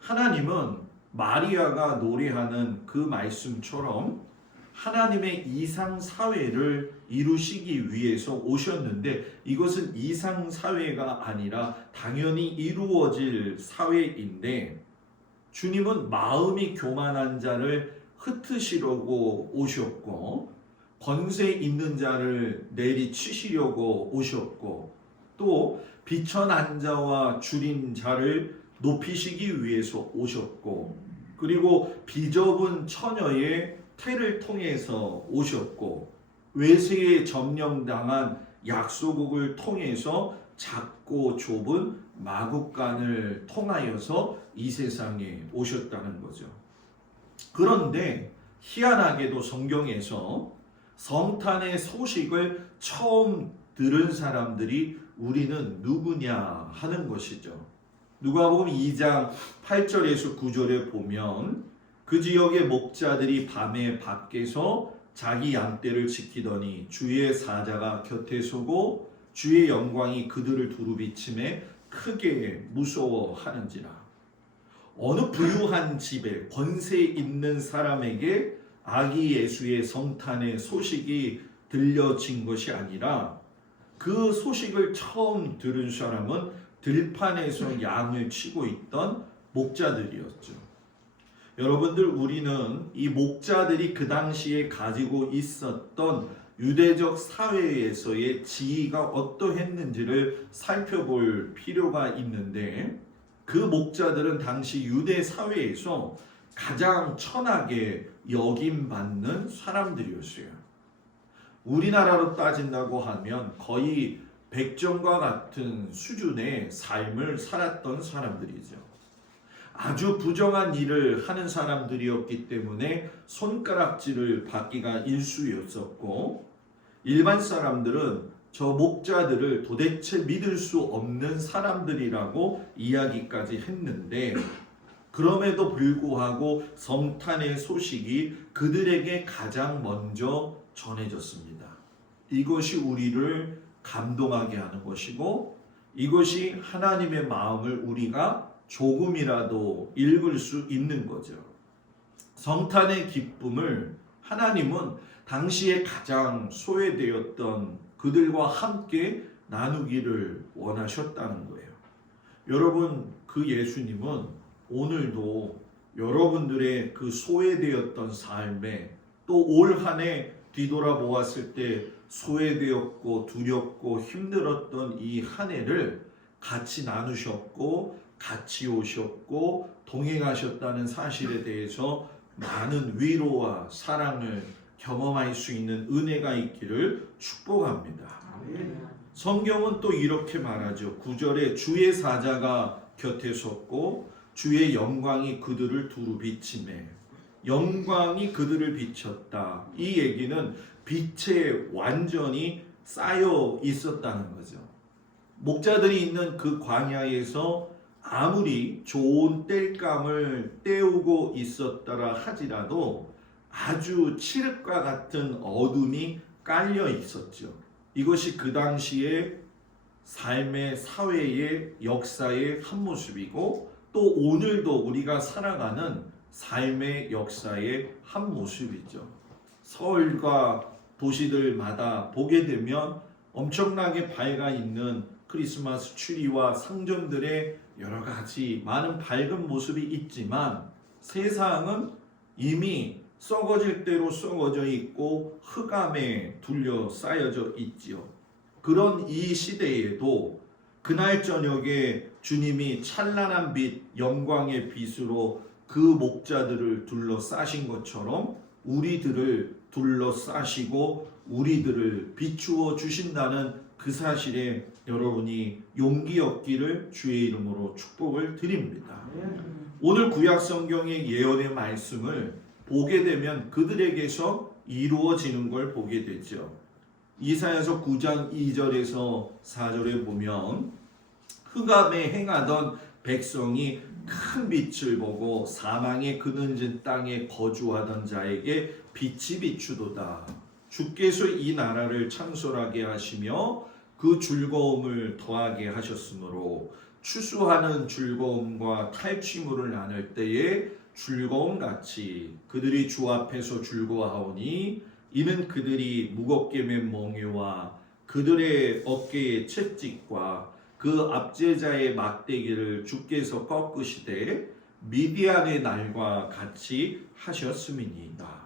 하나님은 마리아가 노래하는 그 말씀처럼 하나님의 이상사회를 이루시기 위해서 오셨는데, 이것은 이상사회가 아니라 당연히 이루어질 사회인데, 주님은 마음이 교만한 자를 흩으시려고 오셨고, 권세 있는 자를 내리치시려고 오셨고, 또 비천한 자와 줄인 자를 높이시기 위해서 오셨고, 그리고 비좁은 처녀의 태를 통해서 오셨고, 외세에 점령당한 약소국을 통해서 작고 좁은 마국간을 통하여서 이 세상에 오셨다는 거죠. 그런데 희한하게도 성경에서 성탄의 소식을 처음 들은 사람들이 우리는 누구냐 하는 것이죠. 누가복음 2장 8절에서 9절에 보면 그 지역의 목자들이 밤에 밖에서 자기 양떼를 지키더니 주의 사자가 곁에 서고 주의 영광이 그들을 두루 비침에 크게 무서워하는지라. 어느 부유한 집에 권세 있는 사람에게 아기 예수의 성탄의 소식이 들려진 것이 아니라, 그 소식을 처음 들은 사람은 들판에서 양을 치고 있던 목자들이었죠. 여러분들, 우리는 이 목자들이 그 당시에 가지고 있었던 유대적 사회에서의 지위가 어떠했는지를 살펴볼 필요가 있는데, 그 목자들은 당시 유대 사회에서 가장 천하게 여김받는 사람들이었어요. 우리나라로 따진다고 하면 거의 백정과 같은 수준의 삶을 살았던 사람들이죠. 아주 부정한 일을 하는 사람들이었기 때문에 손가락질을 받기가 일쑤였었고, 일반 사람들은 저 목자들을 도대체 믿을 수 없는 사람들이라고 이야기까지 했는데, 그럼에도 불구하고 성탄의 소식이 그들에게 가장 먼저 전해졌습니다. 이것이 우리를 감동하게 하는 것이고, 이것이 하나님의 마음을 우리가 조금이라도 읽을 수 있는 거죠. 성탄의 기쁨을 하나님은 당시에 가장 소외되었던 그들과 함께 나누기를 원하셨다는 거예요. 여러분 그 예수님은 오늘도 여러분들의 그 소외되었던 삶에 또 올 한 해 뒤돌아보았을 때 소외되었고 두렵고 힘들었던 이 한 해를 같이 나누셨고 같이 오셨고 동행하셨다는 사실에 대해서 많은 위로와 사랑을 경험할 수 있는 은혜가 있기를 축복합니다. 성경은 또 이렇게 말하죠. 9절에 주의 사자가 곁에 섰고 주의 영광이 그들을 두루 비치매, 영광이 그들을 비쳤다. 이 얘기는 빛에 완전히 쌓여 있었다는 거죠. 목자들이 있는 그 광야에서 아무리 좋은 땔감을 떼우고 있었더라 하지라도 아주 칠흑과 같은 어둠이 깔려 있었죠. 이것이 그 당시의 삶의 사회의 역사의 한 모습이고 또 오늘도 우리가 살아가는 삶의 역사의 한 모습이죠. 서울과 도시들마다 보게 되면 엄청나게 밝아 있는 크리스마스 트리와 상점들의 여러 가지 많은 밝은 모습이 있지만 세상은 이미 썩어질 대로 썩어져 있고 흑암에 둘러싸여져 있지요. 그런 이 시대에도 그날 저녁에 주님이 찬란한 빛, 영광의 빛으로 그 목자들을 둘러싸신 것처럼 우리들을 둘러싸시고 우리들을 비추어 주신다는 그 사실에 여러분이 용기 얻기를 주의 이름으로 축복을 드립니다. 오늘 구약 성경의 예언의 말씀을 보게 되면 그들에게서 이루어지는 걸 보게 되죠. 이사야서 9장 2절에서 4절에 보면 흑암에 행하던 백성이 큰 빛을 보고 사망의 그늘진 땅에 거주하던 자에게 빛이 비추도다. 주께서 이 나라를 창설하게 하시며 그 즐거움을 더하게 하셨으므로 추수하는 즐거움과 탈취물을 나눌 때에 즐거움같이 그들이 주 앞에서 즐거워하오니 이는 그들이 무겁게 맨 멍에와 그들의 어깨의 채찍과 그 압제자의 막대기를 주께서 꺾으시되 미디안의 날과 같이 하셨음이니이다.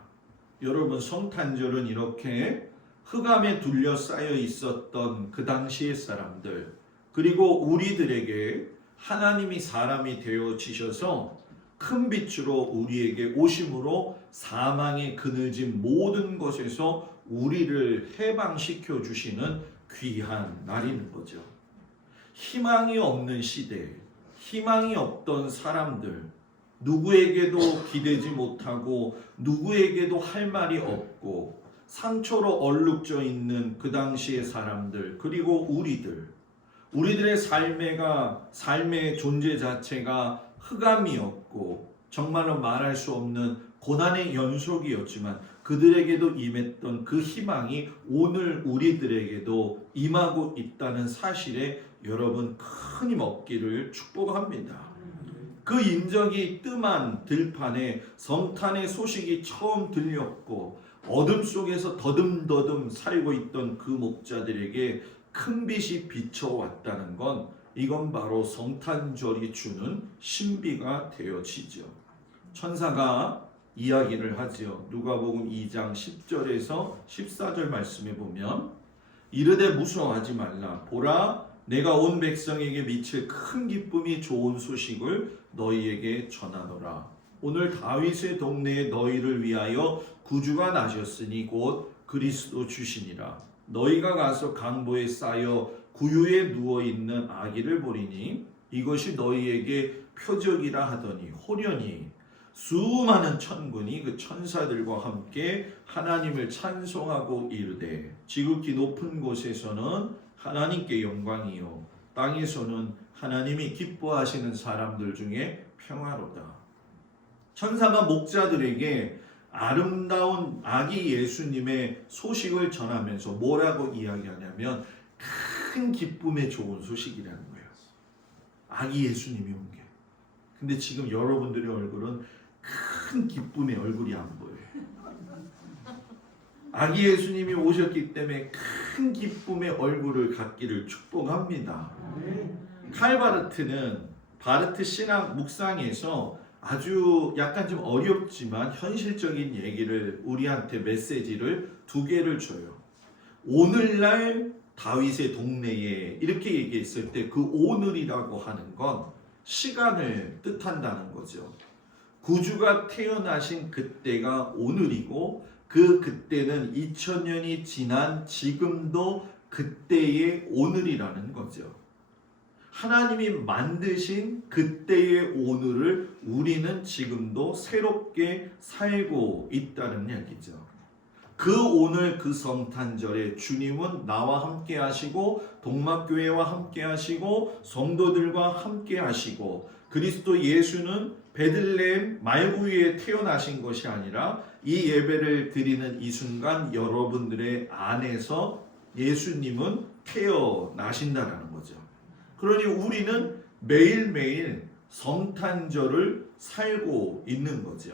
여러분 성탄절은 이렇게 흑암에 둘러싸여 있었던 그 당시의 사람들 그리고 우리들에게 하나님이 사람이 되어지셔서 큰 빛으로 우리에게 오심으로 사망의 그늘진 모든 것에서 우리를 해방시켜 주시는 귀한 날인 거죠. 희망이 없는 시대, 희망이 없던 사람들, 누구에게도 기대지 못하고 누구에게도 할 말이 없고 상처로 얼룩져 있는 그 당시의 사람들 그리고 우리들의 삶의 존재 자체가 흑암이었고 정말로 말할 수 없는 고난의 연속이었지만 그들에게도 임했던 그 희망이 오늘 우리들에게도 임하고 있다는 사실에 여러분 큰 힘 얻기를 축복합니다. 그 인적이 뜸한 들판에 성탄의 소식이 처음 들렸고 어둠 속에서 더듬더듬 살고 있던 그 목자들에게 큰 빛이 비춰왔다는 건 이건 바로 성탄절이 주는 신비가 되어지죠. 천사가 이야기를 하죠. 누가복음 2장 10절에서 14절 말씀에 보면 이르되 무서워하지 말라. 보라 내가 온 백성에게 미칠 큰 기쁨이 좋은 소식을 너희에게 전하노라. 오늘 다윗의 동네에 너희를 위하여 구주가 나셨으니 곧 그리스도 주시니라. 너희가 가서 강보에 쌓여 구유에 누워있는 아기를 보리니 이것이 너희에게 표적이라 하더니 호련히 수많은 천군이 그 천사들과 함께 하나님을 찬송하고 이르되 지극히 높은 곳에서는 하나님께 영광이요 땅에서는 하나님이 기뻐하시는 사람들 중에 평화로다. 천사가 목자들에게 아름다운 아기 예수님의 소식을 전하면서 뭐라고 이야기하냐면 큰 기쁨에 좋은 소식이라는 거예요. 아기 예수님이 온 게. 근데 지금 여러분들의 얼굴은 큰 기쁨의 얼굴이 안 보여요. 아기 예수님이 오셨기 때문에 큰 기쁨의 얼굴을 갖기를 축복합니다. 칼 바르트는 바르트 신학 묵상에서 아주 약간 좀 어렵지만 현실적인 얘기를 우리한테 메시지를 두 개를 줘요. 오늘날 다윗의 동네에 이렇게 얘기했을 때 그 오늘이라고 하는 건 시간을 뜻한다는 거죠. 구주가 태어나신 그때가 오늘이고 그 그때는 2000년이 지난 지금도 그때의 오늘이라는 거죠. 하나님이 만드신 그때의 오늘을 우리는 지금도 새롭게 살고 있다는 얘기죠. 그 오늘 그 성탄절에 주님은 나와 함께 하시고 동막교회와 함께 하시고 성도들과 함께 하시고 그리스도 예수는 베들레헴 말구유에 태어나신 것이 아니라 이 예배를 드리는 이 순간 여러분들의 안에서 예수님은 태어나신다라는 거죠. 그러니 우리는 매일매일 성탄절을 살고 있는 거죠.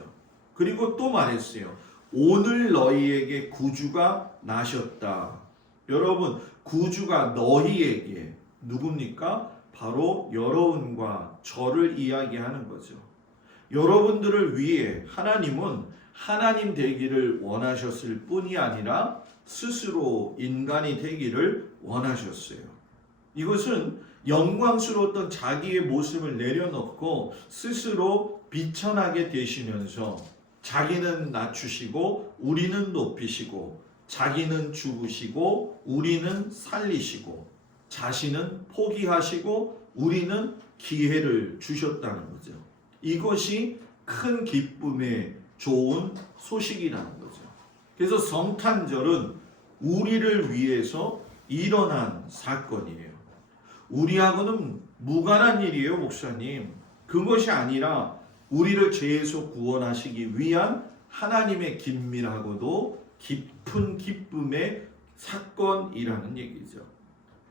그리고 또 말했어요. 오늘 너희에게 구주가 나셨다. 여러분, 구주가 너희에게 누굽니까? 바로 여러분과 저를 이야기하는 거죠. 여러분들을 위해 하나님은 하나님 되기를 원하셨을 뿐이 아니라 스스로 인간이 되기를 원하셨어요. 이것은 영광스러웠던 자기의 모습을 내려놓고 스스로 비천하게 되시면서 자기는 낮추시고 우리는 높이시고 자기는 죽으시고 우리는 살리시고 자신은 포기하시고 우리는 기회를 주셨다는 거죠. 이것이 큰 기쁨의 좋은 소식이라는 거죠. 그래서 성탄절은 우리를 위해서 일어난 사건이에요. 우리하고는 무관한 일이에요, 목사님. 그것이 아니라 우리를 죄에서 구원하시기 위한 하나님의 긴밀하고도 깊은 기쁨의 사건이라는 얘기죠.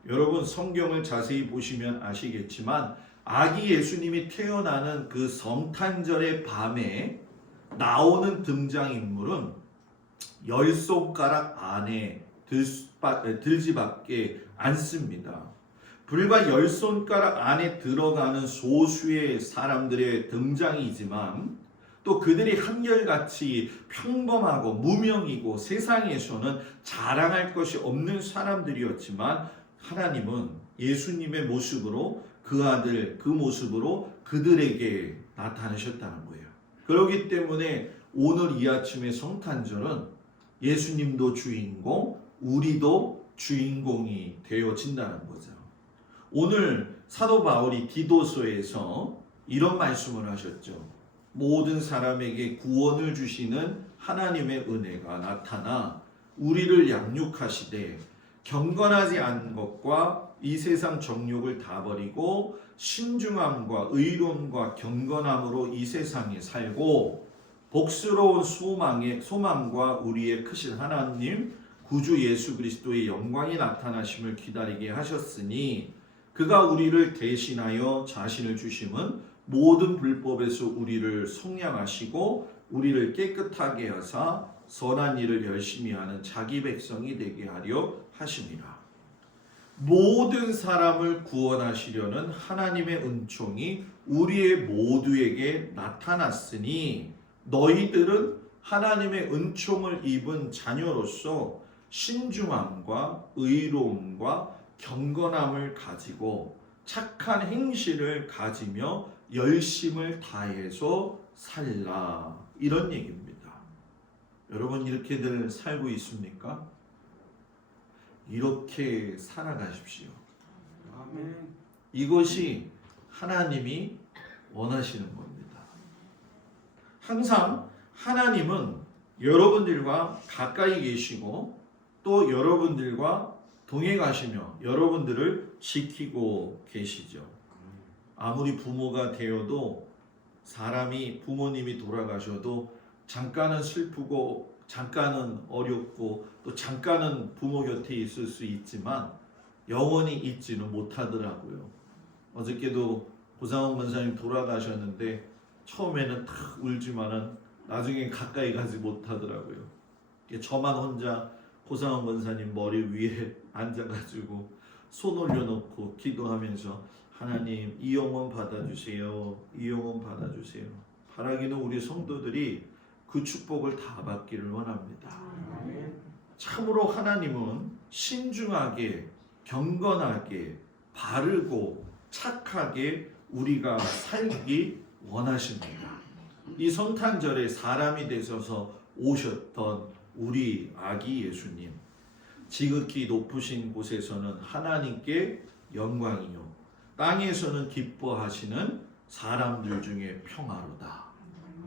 여러분 성경을 자세히 보시면 아시겠지만 아기 예수님이 태어나는 그 성탄절의 밤에 나오는 등장인물은 10손가락 안에 들지밖에 않습니다. 불과 10손가락 안에 들어가는 소수의 사람들의 등장이지만 또 그들이 한결같이 평범하고 무명이고 세상에서는 자랑할 것이 없는 사람들이었지만 하나님은 예수님의 모습으로 그 아들 그 모습으로 그들에게 나타나셨다는 거예요. 그렇기 때문에 오늘 이 아침의 성탄절은 예수님도 주인공, 우리도 주인공이 되어진다는 거죠. 오늘 사도 바울이 디도서에서 이런 말씀을 하셨죠. 모든 사람에게 구원을 주시는 하나님의 은혜가 나타나 우리를 양육하시되 경건하지 않은 것과 이 세상 정욕을 다 버리고 신중함과 의로움과 경건함으로 이 세상에 살고 복스러운 소망과 우리의 크신 하나님 구주 예수 그리스도의 영광이 나타나심을 기다리게 하셨으니 그가 우리를 대신하여 자신을 주심은 모든 불법에서 우리를 속량하시고 우리를 깨끗하게 하사 선한 일을 열심히 하는 자기 백성이 되게 하려 하심이라. 모든 사람을 구원하시려는 하나님의 은총이 우리의 모두에게 나타났으니 너희들은 하나님의 은총을 입은 자녀로서 신중함과 의로움과 경건함을 가지고 착한 행실을 가지며 열심을 다해서 살라. 이런 얘기입니다. 여러분 이렇게들 살고 있습니까? 이렇게 살아가십시오. 아멘. 이것이 하나님이 원하시는 겁니다. 항상 하나님은 여러분들과 가까이 계시고 또 여러분들과 동행하시며 여러분들을 지키고 계시죠. 아무리 부모가 되어도 사람이 부모님이 돌아가셔도 잠깐은 슬프고 잠깐은 어렵고 또 잠깐은 부모 곁에 있을 수 있지만 영원히 있지는 못하더라고요. 어저께도 고상원 권사님 돌아가셨는데 처음에는 탁 울지만은 나중에 가까이 가지 못하더라고요. 저만 혼자 고상원 권사님 머리 위에 앉아가지고 손 올려놓고 기도하면서 하나님 이 영혼 받아주세요. 이 영혼 받아주세요. 바라기는 우리 성도들이 그 축복을 다 받기를 원합니다. 참으로 하나님은 신중하게, 경건하게, 바르고 착하게 우리가 살기 원하십니다. 이 성탄절에 사람이 되셔서 오셨던 우리 아기 예수님, 지극히 높으신 곳에서는 하나님께 영광이요 땅에서는 기뻐하시는 사람들 중에 평화로다.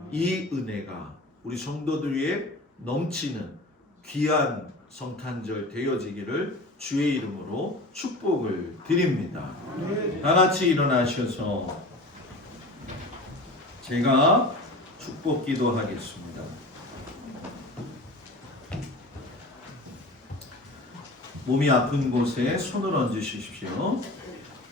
이 은혜가 우리 성도들 위해 넘치는 귀한 성탄절 되어지기를 주의 이름으로 축복을 드립니다. 다 같이 일어나셔서 제가 축복 기도하겠습니다. 몸이 아픈 곳에 손을 얹으십시오.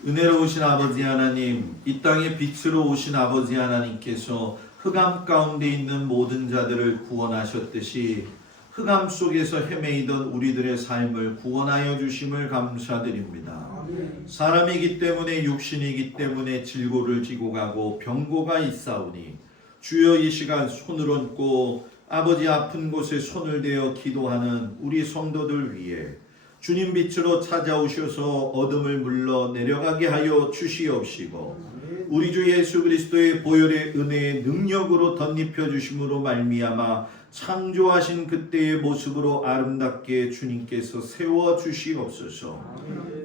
은혜로우신 아버지 하나님, 이 땅에 빛으로 오신 아버지 하나님께서 흑암 가운데 있는 모든 자들을 구원하셨듯이 흑암 속에서 헤매이던 우리들의 삶을 구원하여 주심을 감사드립니다. 사람이기 때문에, 육신이기 때문에 질고를 지고 가고 병고가 있사오니 주여 이 시간 손을 얹고 아버지 아픈 곳에 손을 대어 기도하는 우리 성도들 위해 주님 빛으로 찾아오셔서 어둠을 물러 내려가게 하여 주시옵시고 우리 주 예수 그리스도의 보혈의 은혜의 능력으로 덧입혀 주심으로 말미암아 창조하신 그때의 모습으로 아름답게 주님께서 세워 주시옵소서.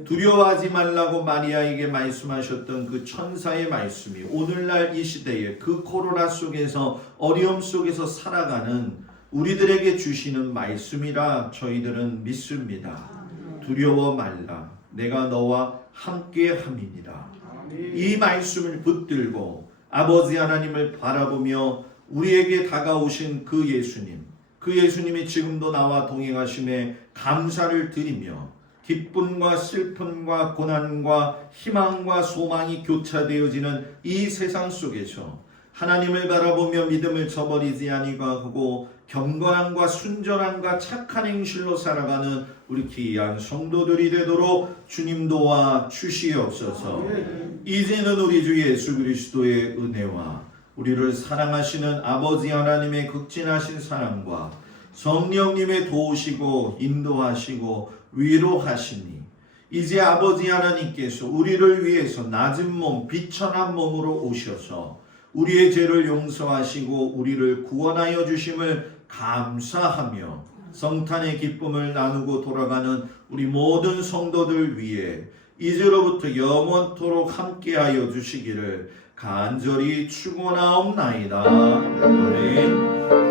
두려워하지 말라고 마리아에게 말씀하셨던 그 천사의 말씀이 오늘날 이 시대에 그 코로나 속에서 어려움 속에서 살아가는 우리들에게 주시는 말씀이라 저희들은 믿습니다. 두려워 말라, 내가 너와 함께 함이니라. 이 말씀을 붙들고 아버지 하나님을 바라보며 우리에게 다가오신 그 예수님, 그 예수님이 지금도 나와 동행하심에 감사를 드리며 기쁨과 슬픔과 고난과 희망과 소망이 교차되어지는 이 세상 속에서 하나님을 바라보며 믿음을 저버리지 아니하고 경건함과 순전함과 착한 행실로 살아가는 우리 귀한 성도들이 되도록 주님 도와 주시옵소서. 이제는 우리 주 예수 그리스도의 은혜와 우리를 사랑하시는 아버지 하나님의 극진하신 사랑과 성령님의 도우시고 인도하시고 위로하시니 이제 아버지 하나님께서 우리를 위해서 낮은 몸 비천한 몸으로 오셔서 우리의 죄를 용서하시고 우리를 구원하여 주심을 감사하며 성탄의 기쁨을 나누고 돌아가는 우리 모든 성도들 위해 이제로부터 영원토록 함께하여 주시기를 간절히 축원하옵나이다. 아멘.